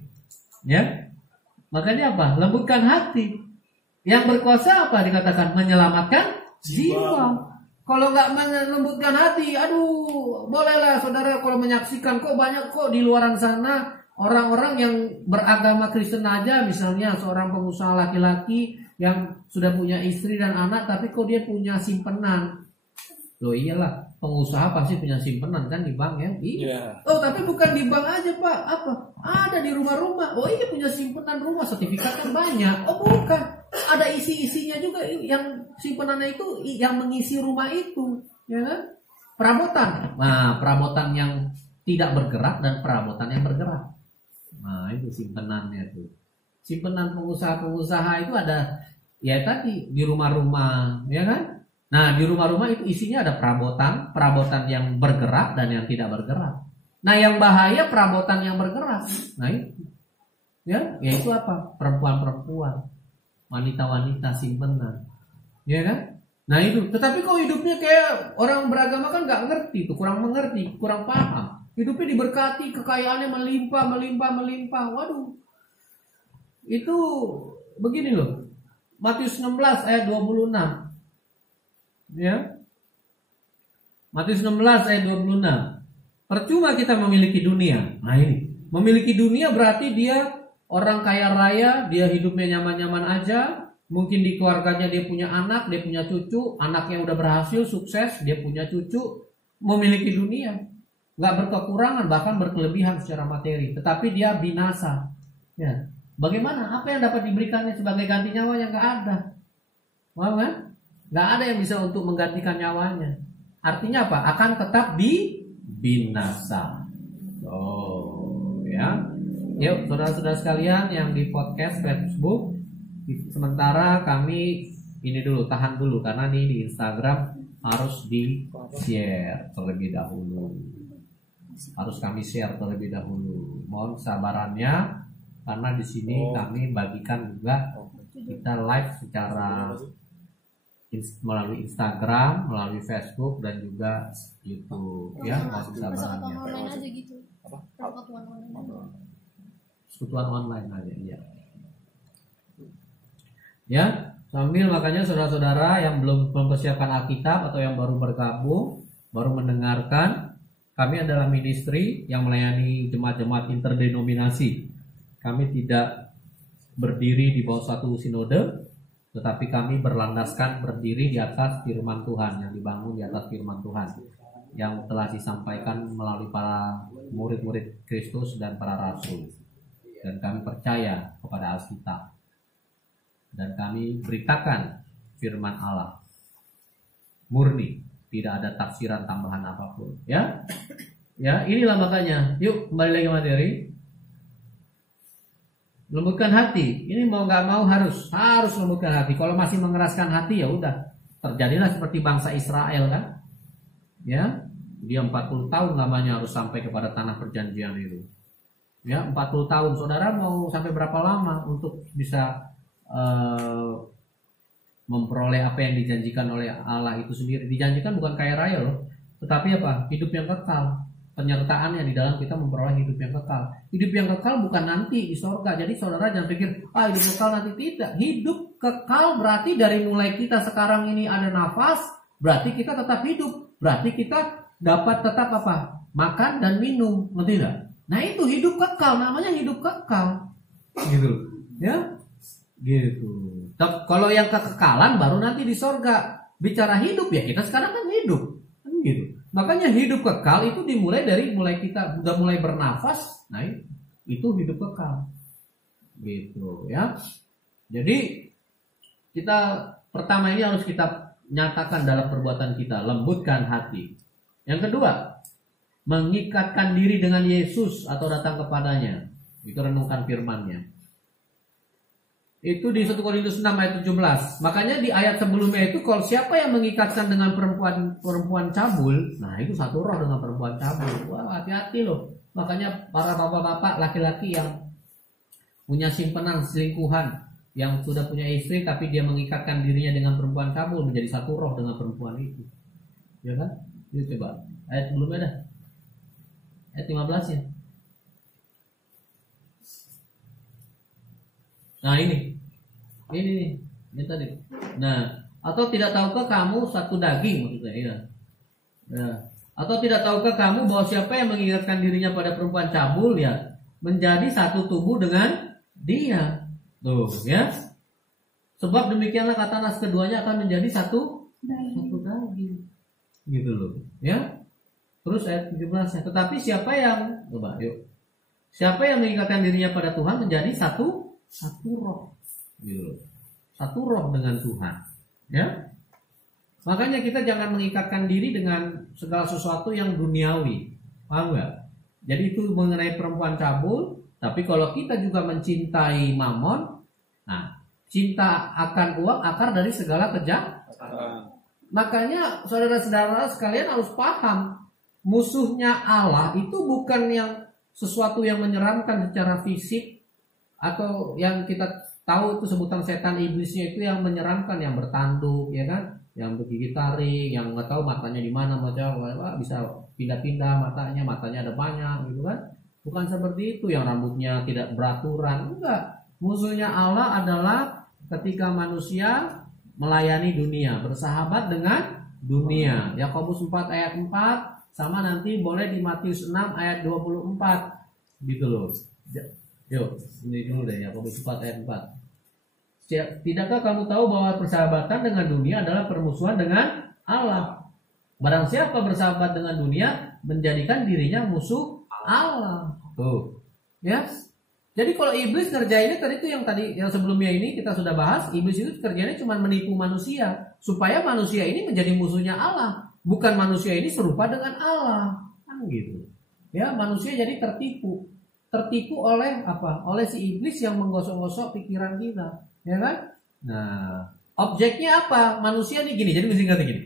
ya. Makanya apa? Lembutkan hati. Yang berkuasa apa dikatakan? Menyelamatkan jiwa. Kalau nggak melembutkan hati, aduh, bolehlah saudara kalau menyaksikan kok banyak kok di luaran sana orang-orang yang beragama Kristen aja, misalnya seorang pengusaha laki-laki yang sudah punya istri dan anak, tapi kok dia punya simpenan. Loh iyalah, pengusaha pasti punya simpenan kan di bank ya? Iya. Oh tapi bukan di bank aja Pak, apa? Ada di rumah-rumah. Oh iya punya simpenan rumah, sertifikat kan banyak. Oh bukan, ada isi-isinya juga yang simpenannya itu yang mengisi rumah itu, ya kan? Perabotan. Nah, perabotan yang tidak bergerak dan perabotan yang bergerak. Nah itu simpenannya tuh. Simpenan pengusaha-pengusaha itu ada ya tadi di rumah-rumah, ya kan? Nah di rumah-rumah itu isinya ada perabotan yang bergerak dan yang tidak bergerak. Nah yang bahaya perabotan yang bergerak. Nah itu, ya itu apa? Perempuan-perempuan, wanita-wanita simpenan, ya kan? Nah itu. Tetapi kok hidupnya kayak orang beragama kan nggak ngerti, tuh kurang mengerti, kurang paham. Hidupnya diberkati, kekayaannya melimpah. Waduh, itu begini loh. Matius 16 ayat 26. Ya. Matius 16 ayat 26. Percuma kita memiliki dunia. Nah ini, memiliki dunia berarti dia orang kaya raya, dia hidupnya nyaman-nyaman aja. Mungkin di keluarganya dia punya anak, dia punya cucu, anaknya udah berhasil, sukses, dia punya cucu, memiliki dunia. Nggak berkekurangan, bahkan berkelebihan secara materi. Tetapi dia binasa. Ya. Bagaimana? Apa yang dapat diberikannya sebagai ganti nyawa yang nggak ada? Mau kan? Nggak ada yang bisa untuk menggantikan nyawanya. Artinya apa? Akan tetap binasa. Oh, ya. Yuk, saudara-saudara sekalian yang di podcast Facebook, sementara kami ini dulu, tahan dulu karena nih di Instagram harus di-share terlebih dahulu. Harus kami share terlebih dahulu. Mohon sabarannya karena di sini kami bagikan juga kita live secara melalui Instagram, melalui Facebook dan juga YouTube ya. Mohon sabarannya. Online aja gitu. Persekutuan online aja, iya. Ya, sambil makanya saudara-saudara yang belum mempersiapkan Alkitab atau yang baru bergabung, baru mendengarkan, kami adalah ministry yang melayani jemaat-jemaat interdenominasi. Kami tidak berdiri di bawah satu sinode, tetapi kami berlandaskan berdiri di atas firman Tuhan, yang dibangun di atas firman Tuhan yang telah disampaikan melalui para murid-murid Kristus dan para rasul. Dan kami percaya kepada Alkitab. Dan kami beritakan firman Allah murni, tidak ada tafsiran tambahan apapun, ya. Ya, inilah makanya. Yuk kembali lagi ke materi. Lembutkan hati. Ini mau nggak mau harus lembutkan hati. Kalau masih mengeraskan hati ya udah, terjadilah seperti bangsa Israel kan. Ya, dia 40 tahun lamanya harus sampai kepada tanah perjanjian itu. Ya, 40 tahun. Saudara mau sampai berapa lama untuk bisa memperoleh apa yang dijanjikan oleh Allah itu sendiri? Dijanjikan bukan kaya raya loh, tetapi apa? Hidup yang kekal. penyertaannya di dalam kita memperoleh hidup yang kekal. Hidup yang kekal bukan nanti di sorga. Jadi saudara jangan pikir, hidup kekal nanti, tidak. Hidup kekal berarti dari mulai kita sekarang ini ada nafas, berarti kita tetap hidup. Berarti kita dapat tetap apa? Makan dan minum, ngerti tidak? Nah itu hidup kekal, namanya hidup kekal. Gitu. Ya? Gitu. Kalau yang kekekalan baru nanti di sorga. Bicara hidup ya kita sekarang kan hidup. Kan gitu. Makanya hidup kekal itu dimulai dari kita udah mulai bernafas, nah itu hidup kekal, gitu ya. Jadi kita pertama ini harus kita nyatakan dalam perbuatan kita, lembutkan hati. Yang kedua, mengikatkan diri dengan Yesus atau datang kepadanya, itu renungkan firman-Nya. Itu di 1 Korintus 6 ayat 17. Makanya di ayat sebelumnya itu kalau siapa yang mengikatkan dengan perempuan cabul, nah itu satu roh dengan perempuan cabul. Wah, hati-hati loh. Makanya para bapak-bapak laki-laki yang punya simpenan selingkuhan, yang sudah punya istri tapi dia mengikatkan dirinya dengan perempuan cabul, menjadi satu roh dengan perempuan itu. Ya kan? Itu coba ayat sebelumnya dah. Ayat 15 ya. Nah ini tadi. Nah, atau tidak tahukah kamu satu daging maksudnya ya. Ya. Atau tidak tahukah kamu bahwa siapa yang mengikatkan dirinya pada perempuan cabul ya menjadi satu tubuh dengan dia. Tuh ya. Sebab demikianlah kata nas keduanya akan menjadi satu daging. Gitu loh, ya. Terus ayat 17-nya, tetapi siapa yang coba yuk. Siapa yang mengikatkan dirinya pada Tuhan menjadi satu roh, gitu. Satu roh dengan Tuhan, ya. Makanya kita jangan mengikatkan diri dengan segala sesuatu yang duniawi, paham nggak? Jadi itu mengenai perempuan cabul. Tapi kalau kita juga mencintai mamon, nah cinta akan uang akar dari segala kejahatan. Makanya saudara-saudara sekalian harus paham, musuhnya Allah itu bukan yang sesuatu yang menyeramkan secara fisik, atau yang kita tahu itu sebutan setan iblisnya itu yang menyeramkan, yang bertanduk, ya kan, yang bergigi taring, yang nggak tahu matanya di mana, bisa pindah-pindah matanya ada banyak, gitu kan? Bukan seperti itu, yang rambutnya tidak beraturan, enggak. Musuhnya Allah adalah ketika manusia melayani dunia, bersahabat dengan dunia. Yakobus 4 ayat 4 sama nanti boleh di Matius 6 ayat 24, gitu loh. Yuk, ini dulu deh Yakobus 4 ayat 4. Tidakkah kamu tahu bahwa persahabatan dengan dunia adalah permusuhan dengan Allah? Barang siapa bersahabat dengan dunia menjadikan dirinya musuh Allah. Tuh. Ya. Jadi kalau iblis kerjainnya tadi yang sebelumnya ini kita sudah bahas, iblis itu kerjanya cuma menipu manusia supaya manusia ini menjadi musuhnya Allah, bukan manusia ini serupa dengan Allah. Kan gitu. Ya, manusia jadi tertipu oleh apa? Oleh si iblis yang menggosok-gosok pikiran kita, ya kan? Nah, objeknya apa? Manusia nih gini. Jadi mesti ngerti gini.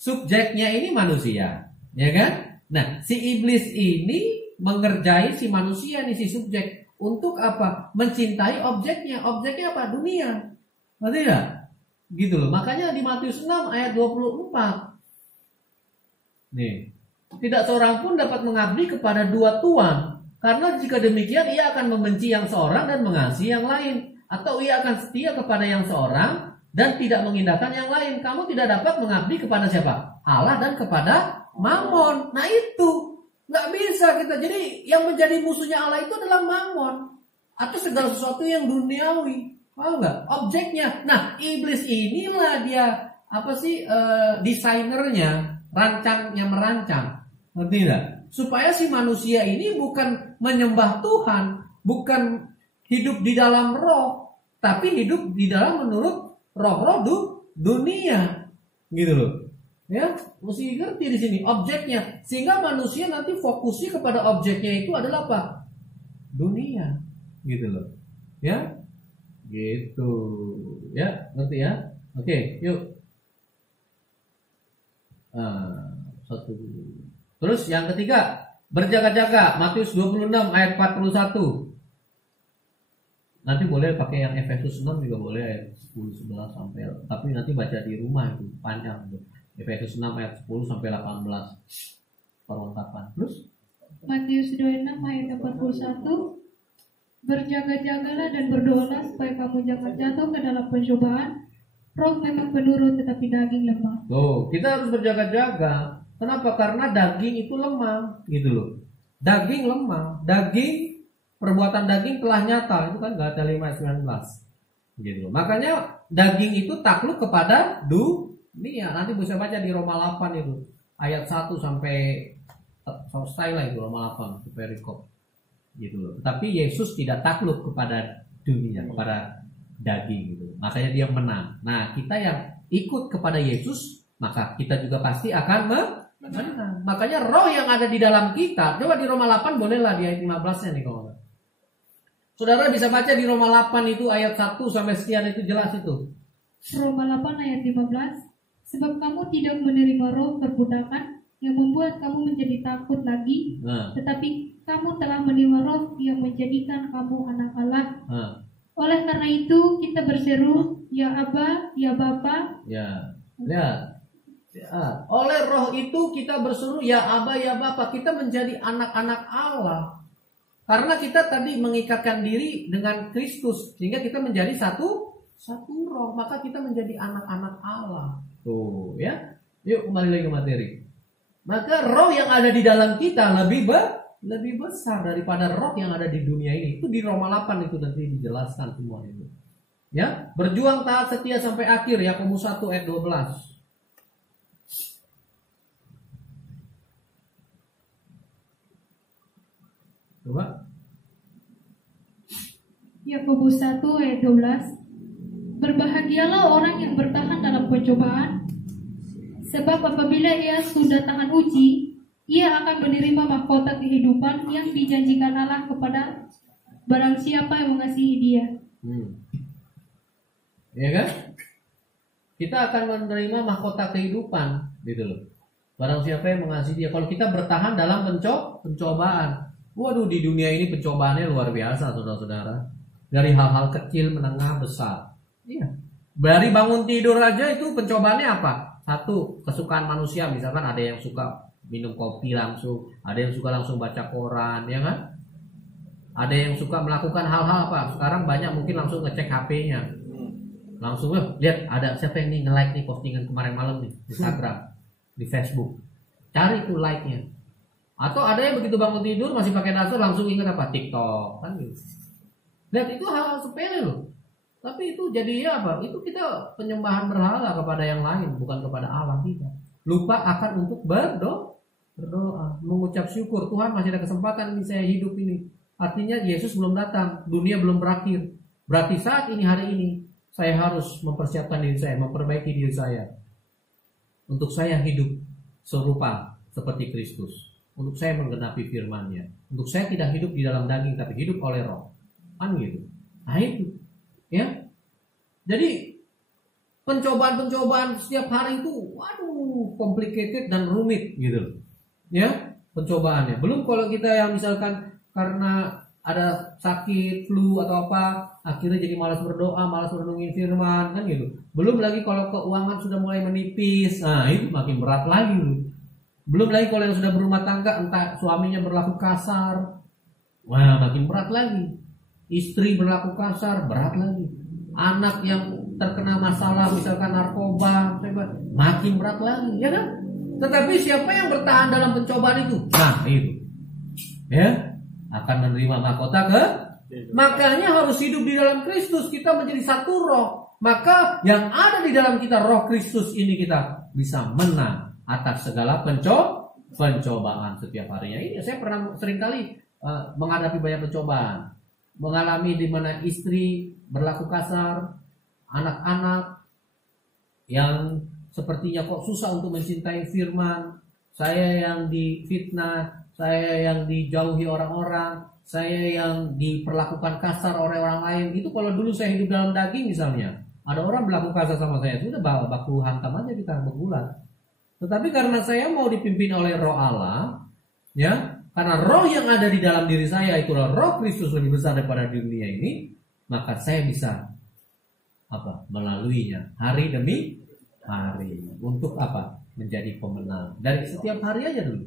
Subjeknya ini manusia, ya kan? Nah, si iblis ini mengerjai si manusia nih, si subjek untuk apa? Mencintai objeknya. Objeknya apa? Dunia. Ngerti ya? Gitu loh. Makanya di Matius 6 ayat 24. Nih, tidak seorang pun dapat mengabdi kepada dua tuan. Karena jika demikian ia akan membenci yang seorang dan mengasihi yang lain, atau ia akan setia kepada yang seorang dan tidak mengindahkan yang lain. Kamu tidak dapat mengabdi kepada siapa? Allah dan kepada Mamon. Nah itu nggak bisa kita. Jadi yang menjadi musuhnya Allah itu adalah Mamon atau segala sesuatu yang duniawi. Paham nggak? Objeknya. Nah iblis inilah dia desainernya, merancang. Ngerti nggak? Supaya si manusia ini bukan menyembah Tuhan, bukan hidup di dalam roh, tapi hidup di dalam menurut roh-roh dunia, gitu loh. Ya, mesti ngerti di sini objeknya, sehingga manusia nanti fokusnya kepada objeknya itu adalah apa? Dunia, gitu loh. Ya, gitu. Ya, ngerti ya? Oke, yuk. Satu. Terus yang ketiga, berjaga-jaga. Matius 26 ayat 41. Nanti boleh pakai yang Efesus 6 juga boleh ayat 10 11 sampai, tapi nanti baca di rumah itu panjang tuh. Efesus 6 ayat 10 sampai 18 perlengkapan. Terus Matius 26 ayat 41. Berjaga-jagalah dan berdoalah supaya kamu jangan jatuh ke dalam pencobaan. Roh memang penurut tetapi daging lemah. Tuh, kita harus berjaga-jaga. Kenapa? Karena daging itu lemah, gitu loh. Daging lemah, daging, perbuatan daging telah nyata. Itu kan Galatia 5:19. Gitu loh. Makanya daging itu takluk kepada dunia. Nanti bisa baca di Roma 8 itu. Ayat 1 sampai selesai lah itu Roma 8 itu perikop. Gitu loh. Tapi Yesus tidak takluk kepada dunia, kepada daging gitu. Makanya dia menang. Nah, kita yang ikut kepada Yesus, maka kita juga pasti akan menang. Makanya roh yang ada di dalam kita, coba di Roma 8 bolehlah di ayat 15-nya nih kalau enggak. Saudara bisa baca di Roma 8 itu ayat 1 sampai sekian itu jelas itu. Roma 8 ayat 15. Sebab kamu tidak menerima roh perbudakan yang membuat kamu menjadi takut lagi, tetapi kamu telah menerima roh yang menjadikan kamu anak Allah. Oleh karena itu kita berseru, ya Aba, ya Bapa. Ya. Oleh roh itu kita berseru, ya Aba, ya Bapa. Kita menjadi anak-anak Allah. Karena kita tadi mengikatkan diri dengan Kristus, sehingga kita menjadi satu roh. Maka kita menjadi anak-anak Allah. Tuh, ya. Yuk kembali lagi ke materi. Maka roh yang ada di dalam kita lebih besar daripada roh yang ada di dunia ini. Itu di Roma 8 itu nanti dijelaskan semua itu. Ya, berjuang taat setia sampai akhir. Yakobus 1 ayat 12. Coba. Yakobus 1 ayat 12. Berbahagialah orang yang bertahan dalam pencobaan, sebab apabila ia sudah tahan uji, ia akan menerima mahkota kehidupan yang dijanjikan Allah kepada barang siapa yang mengasihi dia. Ya kan? Kita akan menerima mahkota kehidupan, gitu loh. Barang siapa yang mengasihi dia. Kalau kita bertahan dalam pencobaan. Waduh, di dunia ini pencobaannya luar biasa, saudara-saudara. Dari hal-hal kecil, menengah, besar. Iya. Dari bangun tidur aja itu pencobaannya apa? Satu, kesukaan manusia. Misalkan ada yang suka minum kopi langsung, ada yang suka langsung baca koran, ya kan? Ada yang suka melakukan hal-hal apa? Sekarang banyak mungkin langsung ngecek HP-nya. Langsung lihat ada siapa yang nih nge-like nih postingan kemarin malam nih di Instagram, di Facebook. Cari tuh like-nya. Atau ada yang begitu bangun tidur masih pakai dasar langsung ingat apa? TikTok, kan gitu. Lihat itu hal-hal sepele loh. Tapi itu jadinya apa? Itu kita penyembahan berhala kepada yang lain, bukan kepada Allah kita. Lupa akan untuk berdoa, mengucap syukur. Tuhan masih ada kesempatan ini saya hidup ini. Artinya Yesus belum datang, dunia belum berakhir. Berarti saat ini, hari ini, saya harus mempersiapkan diri saya, memperbaiki diri saya. Untuk saya hidup serupa seperti Kristus. Untuk saya menggenapi firman-Nya. Untuk saya tidak hidup di dalam daging, tapi hidup oleh roh. Kan gitu. Nah itu. Ya. Jadi pencobaan-pencobaan setiap hari itu waduh complicated dan rumit gitu. Ya, pencobaannya. Belum kalau kita yang misalkan karena ada sakit, flu atau apa, akhirnya jadi malas berdoa, malas merenungin firman kan gitu. Belum lagi kalau keuangan sudah mulai menipis. Nah, itu makin berat lagi. Belum lagi kalau yang sudah berumah tangga entah suaminya berlaku kasar. Wah, makin berat lagi. Istri berlaku kasar, berat lagi. Anak yang terkena masalah misalkan narkoba, makin berat lagi, ya kan? Tetapi siapa yang bertahan dalam pencobaan itu? Nah, itu. Ya, akan menerima mahkota makanya harus hidup di dalam Kristus. Kita menjadi satu roh. Maka yang ada di dalam kita, roh Kristus ini, kita bisa menang atas segala pencobaan setiap harinya. Ini saya pernah seringkali menghadapi banyak pencobaan. Mengalami di mana istri berlaku kasar, anak-anak yang sepertinya kok susah untuk mencintai firman, saya yang difitnah, saya yang dijauhi orang-orang, saya yang diperlakukan kasar oleh orang lain. Itu kalau dulu saya hidup dalam daging misalnya, ada orang berlaku kasar sama saya, sudah baku hantam aja kita berbulan. Tetapi karena saya mau dipimpin oleh Roh Allah, ya. Karena roh yang ada di dalam diri saya itulah roh Kristus lebih besar daripada dunia ini, maka saya bisa melaluinya hari demi hari. Untuk apa? Menjadi pemenang. Dari setiap hari aja dulu.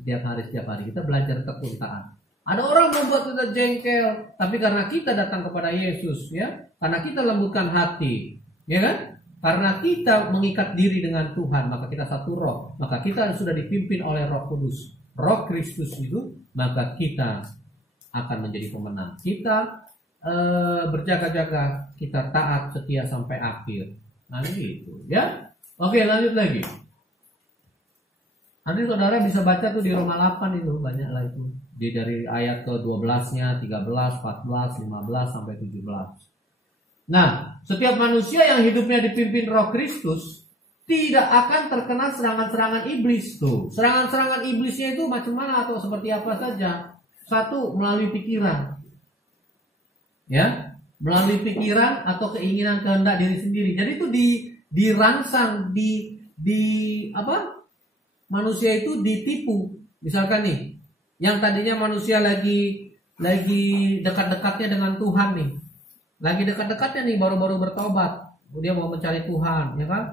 setiap hari kita belajar tekun taat. Ada orang membuat kita jengkel, tapi karena kita datang kepada Yesus, ya, karena kita lembutkan hati, ya kan? Karena kita mengikat diri dengan Tuhan, maka kita satu roh, maka kita sudah dipimpin oleh Roh Kudus, Roh Kristus itu, maka kita akan menjadi pemenang. Kita berjaga-jaga, kita taat setia sampai akhir. Nah gitu, ya. Oke, lanjut lagi. Nanti saudara bisa baca tuh di Roma 8 itu, banyak lah itu. Dari ayat ke 12-nya, 13, 14, 15 sampai 17. Nah, setiap manusia yang hidupnya dipimpin Roh Kristus tidak akan terkena serangan-serangan iblis tuh. Serangan-serangan iblisnya itu macam mana atau seperti apa saja? Satu, melalui pikiran. Ya, melalui pikiran atau keinginan kehendak diri sendiri. Jadi itu dirangsang, apa? Manusia itu ditipu. Misalkan nih, yang tadinya manusia lagi dekat-dekatnya dengan Tuhan nih. Lagi dekat-dekatnya nih, baru-baru bertobat. Dia mau mencari Tuhan, ya kan?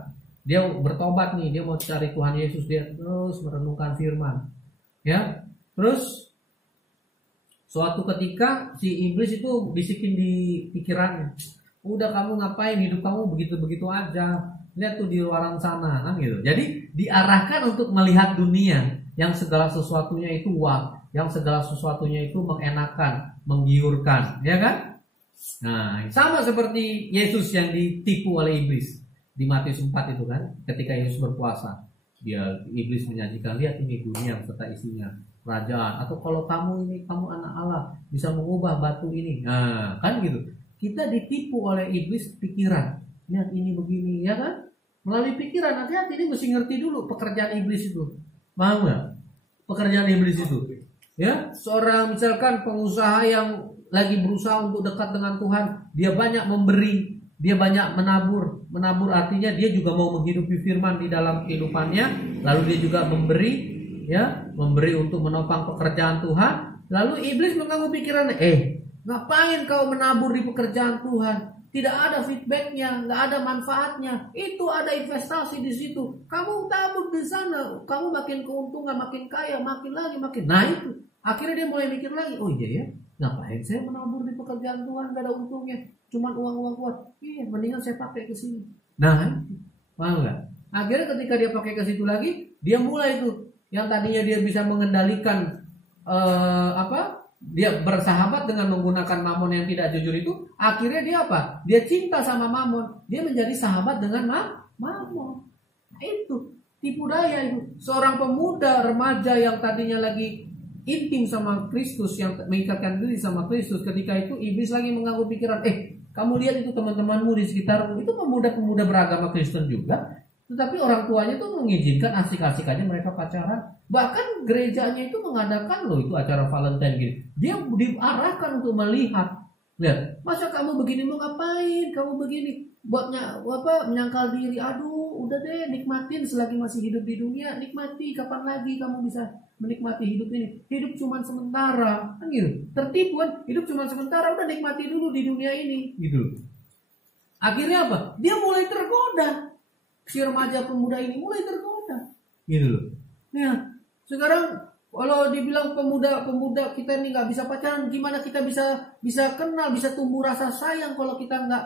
Dia bertobat nih, dia mau cari Tuhan Yesus, dia terus merenungkan firman. Ya. Terus suatu ketika si iblis itu bisikin di pikirannya. Udah kamu ngapain, hidup kamu begitu-begitu aja. Lihat tuh di luaran sana kan gitu. Jadi diarahkan untuk melihat dunia yang segala sesuatunya itu wah, yang segala sesuatunya itu mengenakan, menggiurkan, ya kan? Nah, sama seperti Yesus yang ditipu oleh iblis di Matius 4 itu kan, ketika Yesus berpuasa, iblis menyajikan, lihat ini dunia serta isinya, kerajaan, atau kalau kamu anak Allah bisa mengubah batu ini. Nah, kan gitu. Kita ditipu oleh iblis pikiran. Lihat ini begini, ya kan? Melalui pikiran, hati-hati, ini mesti ngerti dulu pekerjaan iblis itu. Paham nggak? Pekerjaan iblis itu. Ya, seorang misalkan pengusaha yang lagi berusaha untuk dekat dengan Tuhan, dia banyak memberi, dia banyak menabur. Menabur artinya dia juga mau menghidupi firman di dalam kehidupannya, lalu dia juga memberi, ya, memberi untuk menopang pekerjaan Tuhan. Lalu iblis mengganggu pikirannya, ngapain kau menabur di pekerjaan Tuhan? Tidak ada feedbacknya, nggak ada manfaatnya. Itu ada investasi di situ. Kamu tabur di sana, kamu makin keuntungan, makin kaya, makin lagi, makin. Nah itu, akhirnya dia mulai mikir lagi. Oh iya ya, ngapain saya menabur di pekerjaan Tuhan? Nggak ada untungnya, cuma uang kuat. Iya, mendingan saya pakai ke sini. Nah, paham nggak? Akhirnya ketika dia pakai ke situ lagi, dia mulai tuh, yang tadinya dia bisa mengendalikan dia bersahabat dengan menggunakan mamon yang tidak jujur itu, akhirnya dia apa? Dia cinta sama mamon, dia menjadi sahabat dengan mamon. Nah, itu tipu daya itu. Seorang pemuda remaja yang tadinya lagi intim sama Kristus, yang mengikatkan diri sama Kristus, ketika itu iblis lagi mengganggu pikiran, kamu lihat itu teman-temanmu di sekitarmu, itu pemuda-pemuda beragama Kristen juga, tetapi orang tuanya tuh mengizinkan asik-asik aja mereka pacaran. Bahkan gerejanya itu mengadakan loh itu acara Valentine gitu. Dia diarahkan untuk melihat. Lihat, masa kamu begini, mau ngapain? Kamu begini buatnya menyangkal diri. Aduh, udah deh, nikmatin selagi masih hidup di dunia, nikmati. Kapan lagi kamu bisa menikmati hidup ini? Hidup cuma sementara, kan gitu. Tertipu kan? Hidup cuma sementara, udah nikmati dulu di dunia ini, gitu. Akhirnya apa? Dia mulai tergoda. Si remaja pemuda ini mulai tergoda, gitu loh. Ya, sekarang kalau dibilang pemuda kita ini nggak bisa pacaran, gimana kita bisa kenal, bisa tumbuh rasa sayang kalau kita nggak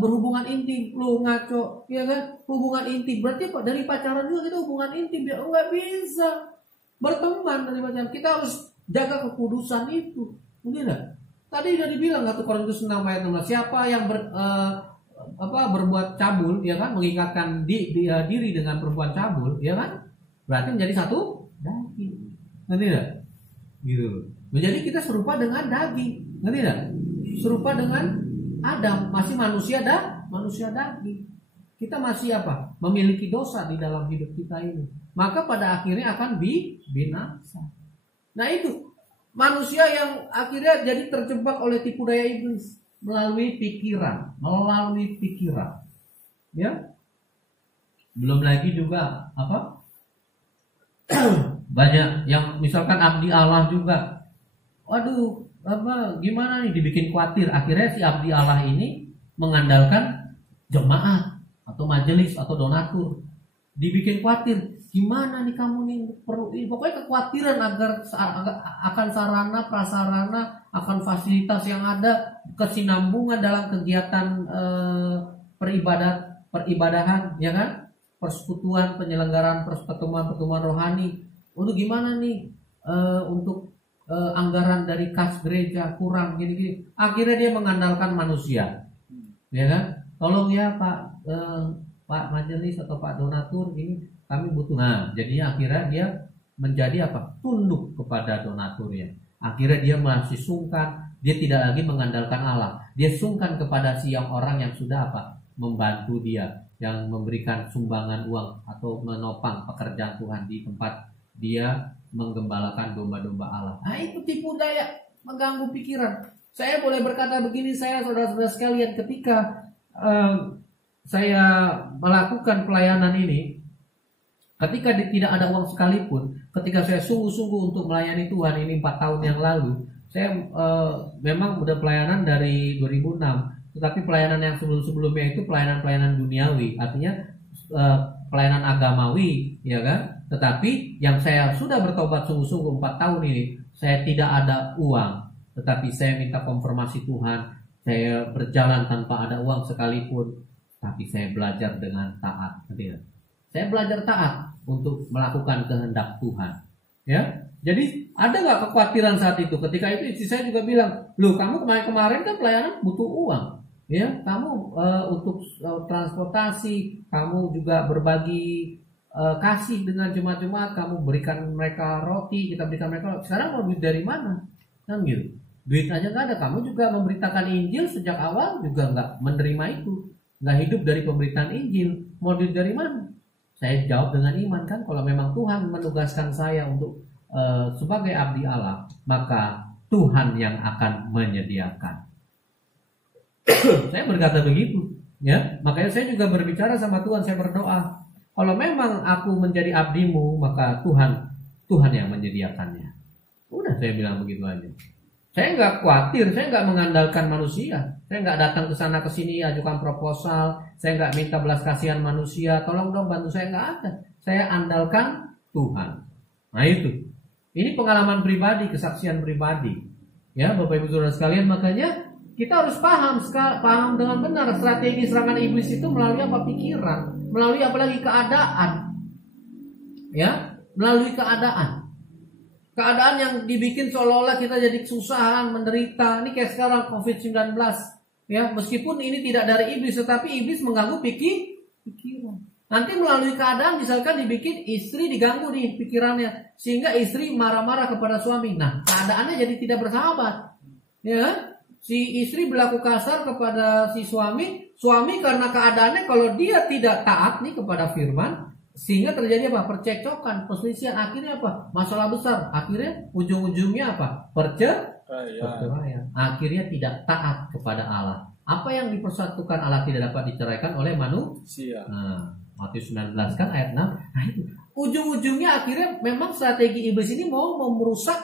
berhubungan intim? Lo ngaco, ya kan? Hubungan intim berarti dari pacaran juga kita hubungan intim, ya nggak bisa berteman dari pacaran. Kita harus jaga kekudusan itu, mungkin nggak? Tadi udah dibilang 1 Korintus 6 ayat 16, siapa yang berbuat cabul, ya kan, mengikatkan diri dengan perempuan cabul, ya kan, berarti menjadi satu daging, ngerti tidak? Gitu. Menjadi kita serupa dengan daging, ngerti tidak? Serupa dengan Adam, masih manusia daging. Kita masih apa? Memiliki dosa di dalam hidup kita ini. Maka pada akhirnya akan binasa. Nah itu manusia yang akhirnya jadi terjebak oleh tipu daya iblis. Melalui pikiran, ya. Belum lagi juga banyak yang misalkan abdi Allah juga. Waduh, gimana nih, dibikin khawatir. Akhirnya si abdi Allah ini mengandalkan jemaat atau majelis atau donatur. Dibikin khawatir. gimana nih kamu nih perlu ini, pokoknya kekhawatiran akan sarana prasarana, akan fasilitas yang ada, kesinambungan dalam kegiatan peribadahan, ya kan, persekutuan, penyelenggaraan pertemuan rohani. Untuk gimana nih untuk anggaran dari kas gereja kurang gini-gini. Akhirnya dia mengandalkan manusia, ya kan. Tolong ya Pak Majelis atau Pak Donatur, ini kami butuh. Nah, jadinya akhirnya dia menjadi apa? Tunduk kepada donaturnya. Akhirnya dia masih sungkan, dia tidak lagi mengandalkan Allah. Dia sungkan kepada orang yang sudah apa? Membantu dia, yang memberikan sumbangan uang atau menopang pekerjaan Tuhan di tempat dia menggembalakan domba-domba Allah. Nah, itu tipu daya, mengganggu pikiran. Saya boleh berkata begini, saya saudara-saudara sekalian, ketika saya melakukan pelayanan ini, ketika tidak ada uang sekalipun, ketika saya sungguh-sungguh untuk melayani Tuhan ini 4 tahun yang lalu, saya memang udah pelayanan dari 2006, tetapi pelayanan yang sebelum-sebelumnya itu pelayanan-pelayanan duniawi, artinya pelayanan agamawi, ya kan? Tetapi yang saya sudah bertobat sungguh-sungguh 4 tahun ini, saya tidak ada uang, tetapi saya minta konfirmasi Tuhan, saya berjalan tanpa ada uang sekalipun, tapi saya belajar dengan taat. Saya belajar taat untuk melakukan kehendak Tuhan. Ya, jadi ada nggak kekhawatiran saat itu? Ketika itu istri saya juga bilang, loh kamu kemarin kan pelayanan butuh uang, ya, kamu untuk transportasi, kamu juga berbagi kasih dengan jemaat-jemaat, kamu berikan mereka roti, kita berikan mereka. Sekarang mau duit dari mana? Kan gitu. Duit aja nggak ada. Kamu juga memberitakan Injil sejak awal juga nggak menerima itu, nggak hidup dari pemberitaan Injil. Mau duit dari mana? Saya jawab dengan iman, kan, kalau memang Tuhan menugaskan saya untuk sebagai abdi Allah, maka Tuhan yang akan menyediakan. Saya berkata begitu, ya. Makanya saya juga berbicara sama Tuhan, saya berdoa, kalau memang aku menjadi abdimu, maka Tuhan yang menyediakannya. Udah, saya bilang begitu aja. Saya nggak khawatir, saya nggak mengandalkan manusia. Saya nggak datang ke sana ke sini ajukan proposal. Saya nggak minta belas kasihan manusia. Tolong dong bantu saya, nggak ada. Saya andalkan Tuhan. Nah itu. Ini pengalaman pribadi, kesaksian pribadi. Ya, Bapak Ibu Saudara sekalian, makanya kita harus paham dengan benar strategi serangan iblis itu melalui apa? Pikiran, melalui apalagi keadaan. Ya, melalui keadaan. Keadaan yang dibikin seolah-olah kita jadi kesusahan, menderita. Ini kayak sekarang COVID-19. Ya, meskipun ini tidak dari iblis, tetapi iblis mengganggu pikiran. Nanti melalui keadaan misalkan dibikin istri diganggu nih pikirannya, sehingga istri marah-marah kepada suami. Nah, keadaannya jadi tidak bersahabat. Ya, si istri berlaku kasar kepada si suami karena keadaannya kalau dia tidak taat nih kepada firman, sehingga terjadi apa? Percekcokan, perselisihan, akhirnya apa? Masalah besar. Akhirnya ujung-ujungnya apa? Perceraian. Akhirnya tidak taat kepada Allah. Apa yang dipersatukan Allah tidak dapat diceraikan oleh manusia. Nah, Matius 19 kan ayat 6. Nah itu ujung-ujungnya akhirnya memang strategi iblis ini mau merusak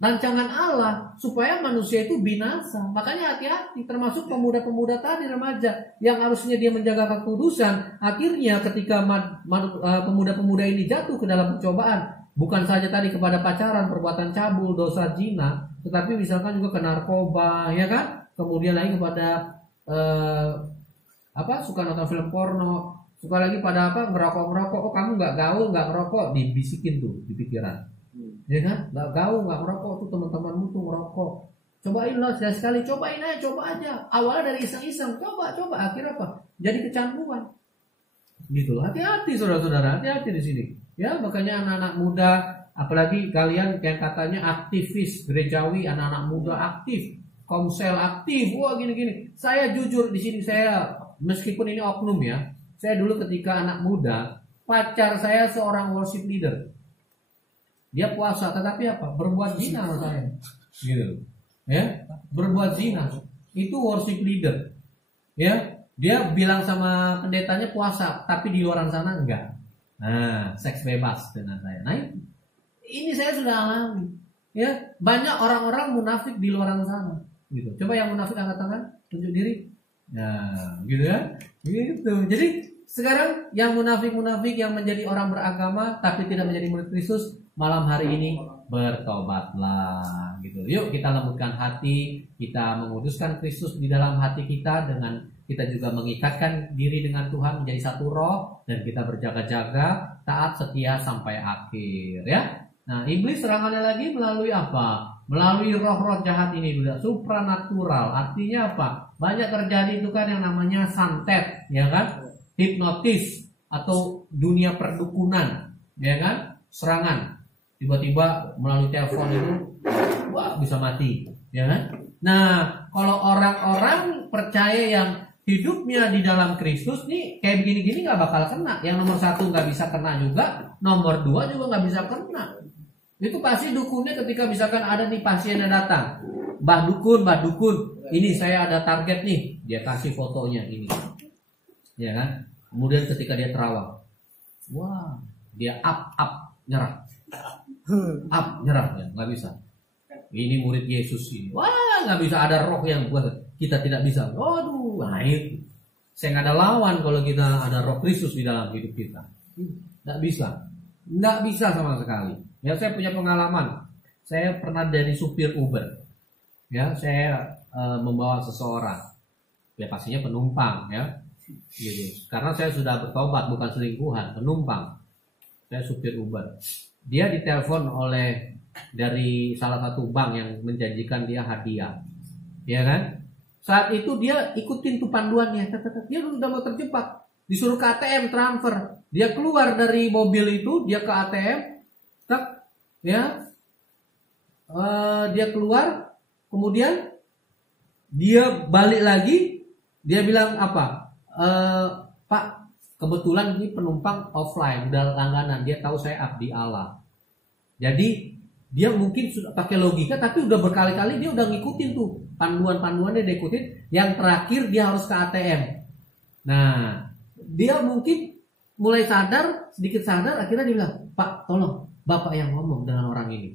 rancangan Allah supaya manusia itu binasa. Makanya hati-hati, termasuk pemuda-pemuda tadi, remaja yang harusnya dia menjaga kekudusan. Akhirnya ketika pemuda-pemuda ini jatuh ke dalam pencobaan, bukan saja tadi kepada pacaran, perbuatan cabul, dosa zina, tetapi misalkan juga ke narkoba, ya kan? Kemudian lagi kepada suka nonton film porno, suka lagi pada ngerokok. Oh kamu nggak gaul, nggak ngerokok, dibisikin tuh di pikiran. Ya kan, nggak gaul, nggak ngerokok tuh teman-temanmu tuh ngerokok. Cobain loh sekali, cobain aja, coba aja. Awalnya dari iseng-iseng, coba, akhirnya apa? Jadi kecanduan. Gitu loh. Hati-hati saudara-saudara, hati-hati di sini. Ya, makanya anak-anak muda, apalagi kalian yang katanya aktivis gerejawi, anak-anak muda aktif, komsel aktif, wah gini-gini. Saya jujur di sini, saya meskipun ini oknum ya, saya dulu ketika anak muda, pacar saya seorang worship leader. Dia puasa, tetapi apa? Berbuat zina sama saya. Gitu. Ya, berbuat zina. Itu worship leader. Ya, dia bilang sama pendetanya puasa, tapi di luar sana enggak. Nah, seks bebas dengan saya. Nah, ini saya sudah alami. Ya, banyak orang-orang munafik di luar sana. Gitu. Coba yang munafik angkat tangan, tunjuk diri. Nah, gitu ya. Gitu. Jadi sekarang yang munafik-munafik yang menjadi orang beragama tapi tidak menjadi murid Kristus, malam hari ini bertobatlah gitu. Yuk kita lembutkan hati, kita menguduskan Kristus di dalam hati kita, dengan kita juga mengikatkan diri dengan Tuhan menjadi satu roh, dan kita berjaga-jaga, taat, setia sampai akhir ya. Nah, iblis serangannya lagi melalui apa? Melalui roh-roh jahat ini juga supranatural. Artinya apa? Banyak terjadi itu kan yang namanya santet, ya kan? Hipnotis atau dunia perdukunan, ya kan? Serangan. Tiba-tiba melalui telepon itu, wah, bisa mati, ya kan? Nah, kalau orang-orang percaya yang hidupnya di dalam Kristus nih kayak begini-gini nggak bakal kena. Yang nomor 1 nggak bisa kena juga, nomor 2 juga nggak bisa kena. Itu pasti dukunnya ketika misalkan ada nih pasiennya datang, Mbah Dukun, ini saya ada target nih, dia kasih fotonya ini, ya kan? Kemudian ketika dia terawang, wah, dia nyerah, ya nggak bisa. Ini murid Yesus ini, wah nggak bisa, ada roh yang buat kita tidak bisa. Waduh, nah itu, saya nggak ada lawan kalau kita ada roh Kristus di dalam hidup kita, nggak bisa sama sekali. Ya, saya punya pengalaman. Saya pernah dari supir Uber. Ya, saya membawa seseorang. Ya pastinya penumpang ya. Gitu. Karena saya sudah bertobat, bukan selingkuhan, penumpang. Saya supir Uber. Dia ditelepon oleh dari salah satu bank yang menjanjikan dia hadiah. Ya kan? Saat itu dia ikutin tuh panduannya. Dia udah mau terjebak. Disuruh ke ATM transfer. Dia keluar dari mobil itu, dia ke ATM. Ya, dia keluar, kemudian dia balik lagi, dia bilang apa? Pak, kebetulan ini penumpang offline, udah langganan, dia tahu saya abdi Allah. Jadi dia mungkin sudah pakai logika, tapi udah berkali-kali dia udah ngikutin tuh panduan-panduannya, dia ikutin. Yang terakhir dia harus ke ATM. Nah, dia mungkin mulai sedikit sadar, akhirnya dia bilang, Pak, tolong. Bapak yang ngomong dengan orang ini.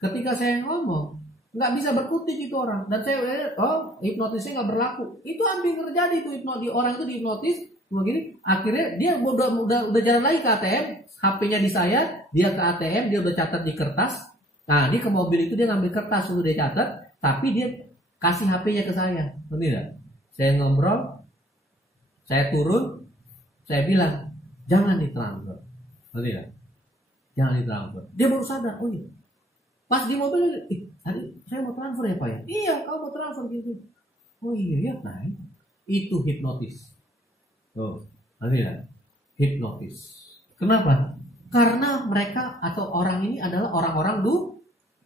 Ketika saya ngomong, nggak bisa berkutik itu orang. Dan saya, hipnotisnya nggak berlaku. Itu hampir terjadi itu orang itu dihipnotis, begini. Akhirnya dia udah jalan lagi ke ATM, HP-nya di saya, dia ke ATM, dia udah catat di kertas. Nah, dia ke mobil itu dia ngambil kertas untuk dia catat, tapi dia kasih HP-nya ke saya. Ngerti nggak? Saya ngobrol, saya turun, saya bilang, jangan ditransfer. Ngerti nggak? Jangan ditransfer. Dia baru sadar, oh iya. Pas di mobil, tadi saya mau transfer ya Pak ya? Iya, kamu mau transfer gitu. Oh iya ya, nah itu hipnotis. Oh, nanti ya, hipnotis. Kenapa? Karena mereka atau orang ini adalah orang-orang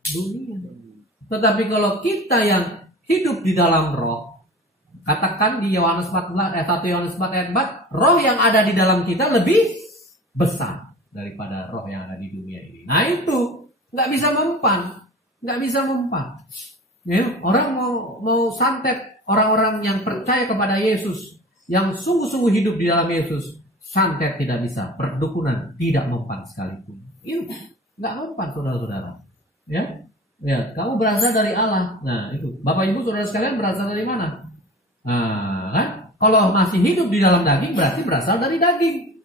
dunia. Tetapi kalau kita yang hidup di dalam roh, katakan di Yohanes 1 Yohanes 4 ayat 4, roh yang ada di dalam kita lebih besar daripada roh yang ada di dunia ini. Nah itu nggak bisa mempan. Ya, orang mau santet orang-orang yang percaya kepada Yesus, yang sungguh-sungguh hidup di dalam Yesus, santet tidak bisa, perdukunan tidak mempan sekalipun. Itu nggak mempan, saudara-saudara. Ya, kamu berasal dari Allah. Nah itu, Bapak Ibu saudara sekalian berasal dari mana? Nah, kan? Kalau masih hidup di dalam daging berarti berasal dari daging,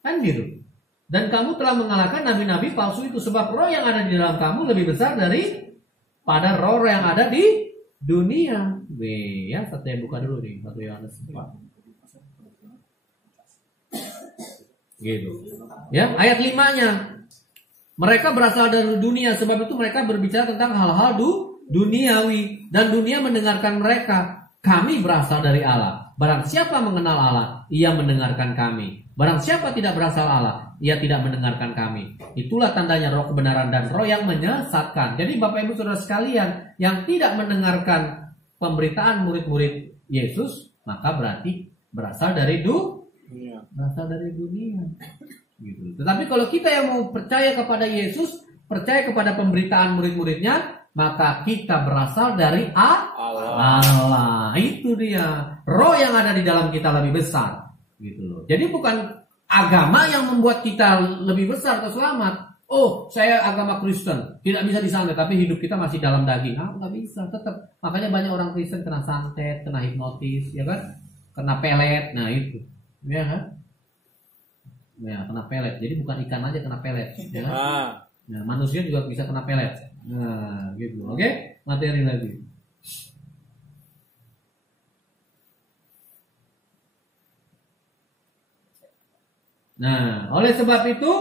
kan gitu. Dan kamu telah mengalahkan nabi-nabi palsu itu, sebab roh yang ada di dalam kamu lebih besar daripada roh yang ada di dunia. Ya, saya buka dulu nih 1 Yohanes 4. Gitu. Ya, ayat 5-nya. Mereka berasal dari dunia, sebab itu mereka berbicara tentang hal-hal duniawi, dan dunia mendengarkan mereka. Kami berasal dari Allah. Barang siapa mengenal Allah, ia mendengarkan kami. Barang siapa tidak berasal Allah, ia tidak mendengarkan kami. Itulah tandanya roh kebenaran dan roh yang menyesatkan. Jadi Bapak Ibu Saudara sekalian, yang tidak mendengarkan pemberitaan murid-murid Yesus, maka berarti berasal dari dunia. Gitu. Tetapi kalau kita yang mau percaya kepada Yesus, percaya kepada pemberitaan murid-muridnya, maka kita berasal dari Allah. Itu dia. Roh yang ada di dalam kita lebih besar. Gitu loh. Jadi bukan agama yang membuat kita lebih besar atau selamat. Oh, saya agama Kristen, tidak bisa disantet, tapi hidup kita masih dalam daging. Nggak bisa, tetap. Makanya banyak orang Kristen kena santet, kena hipnotis, ya kan? Kena pelet. Nah itu. ya kan? Ya, kena pelet. Jadi bukan ikan aja kena pelet, ya. Nah, manusia juga bisa kena pelet. Nah, gitu. Oke, materi lagi. Nah, oleh sebab itu,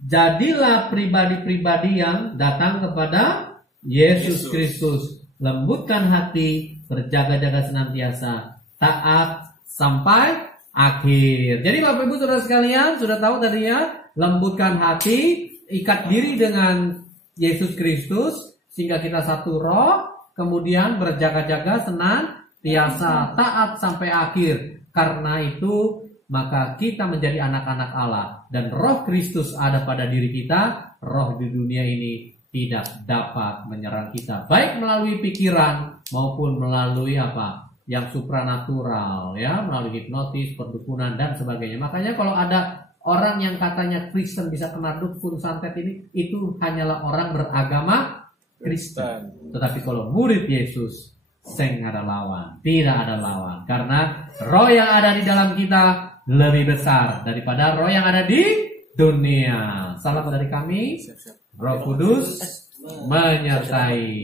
jadilah pribadi-pribadi yang datang kepada Yesus Kristus. Lembutkan hati, berjaga-jaga senantiasa, taat sampai akhir. Jadi Bapak Ibu Saudara sekalian, sudah tahu tadi ya, lembutkan hati, ikat diri dengan Yesus Kristus, sehingga kita satu roh, kemudian berjaga-jaga senantiasa, taat sampai akhir. Karena itu, maka kita menjadi anak-anak Allah dan roh Kristus ada pada diri kita. Roh di dunia ini tidak dapat menyerang kita, baik melalui pikiran maupun melalui apa yang supranatural, ya, melalui hipnotis, perdukunan dan sebagainya. Makanya kalau ada orang yang katanya Kristen bisa kena dukun santet ini, itu hanyalah orang beragama Kristen. Tetapi kalau murid Yesus, seng ada lawan, tidak ada lawan, karena roh yang ada di dalam kita lebih besar daripada roh yang ada di dunia. Salam dari kami, Roh Kudus menyertai.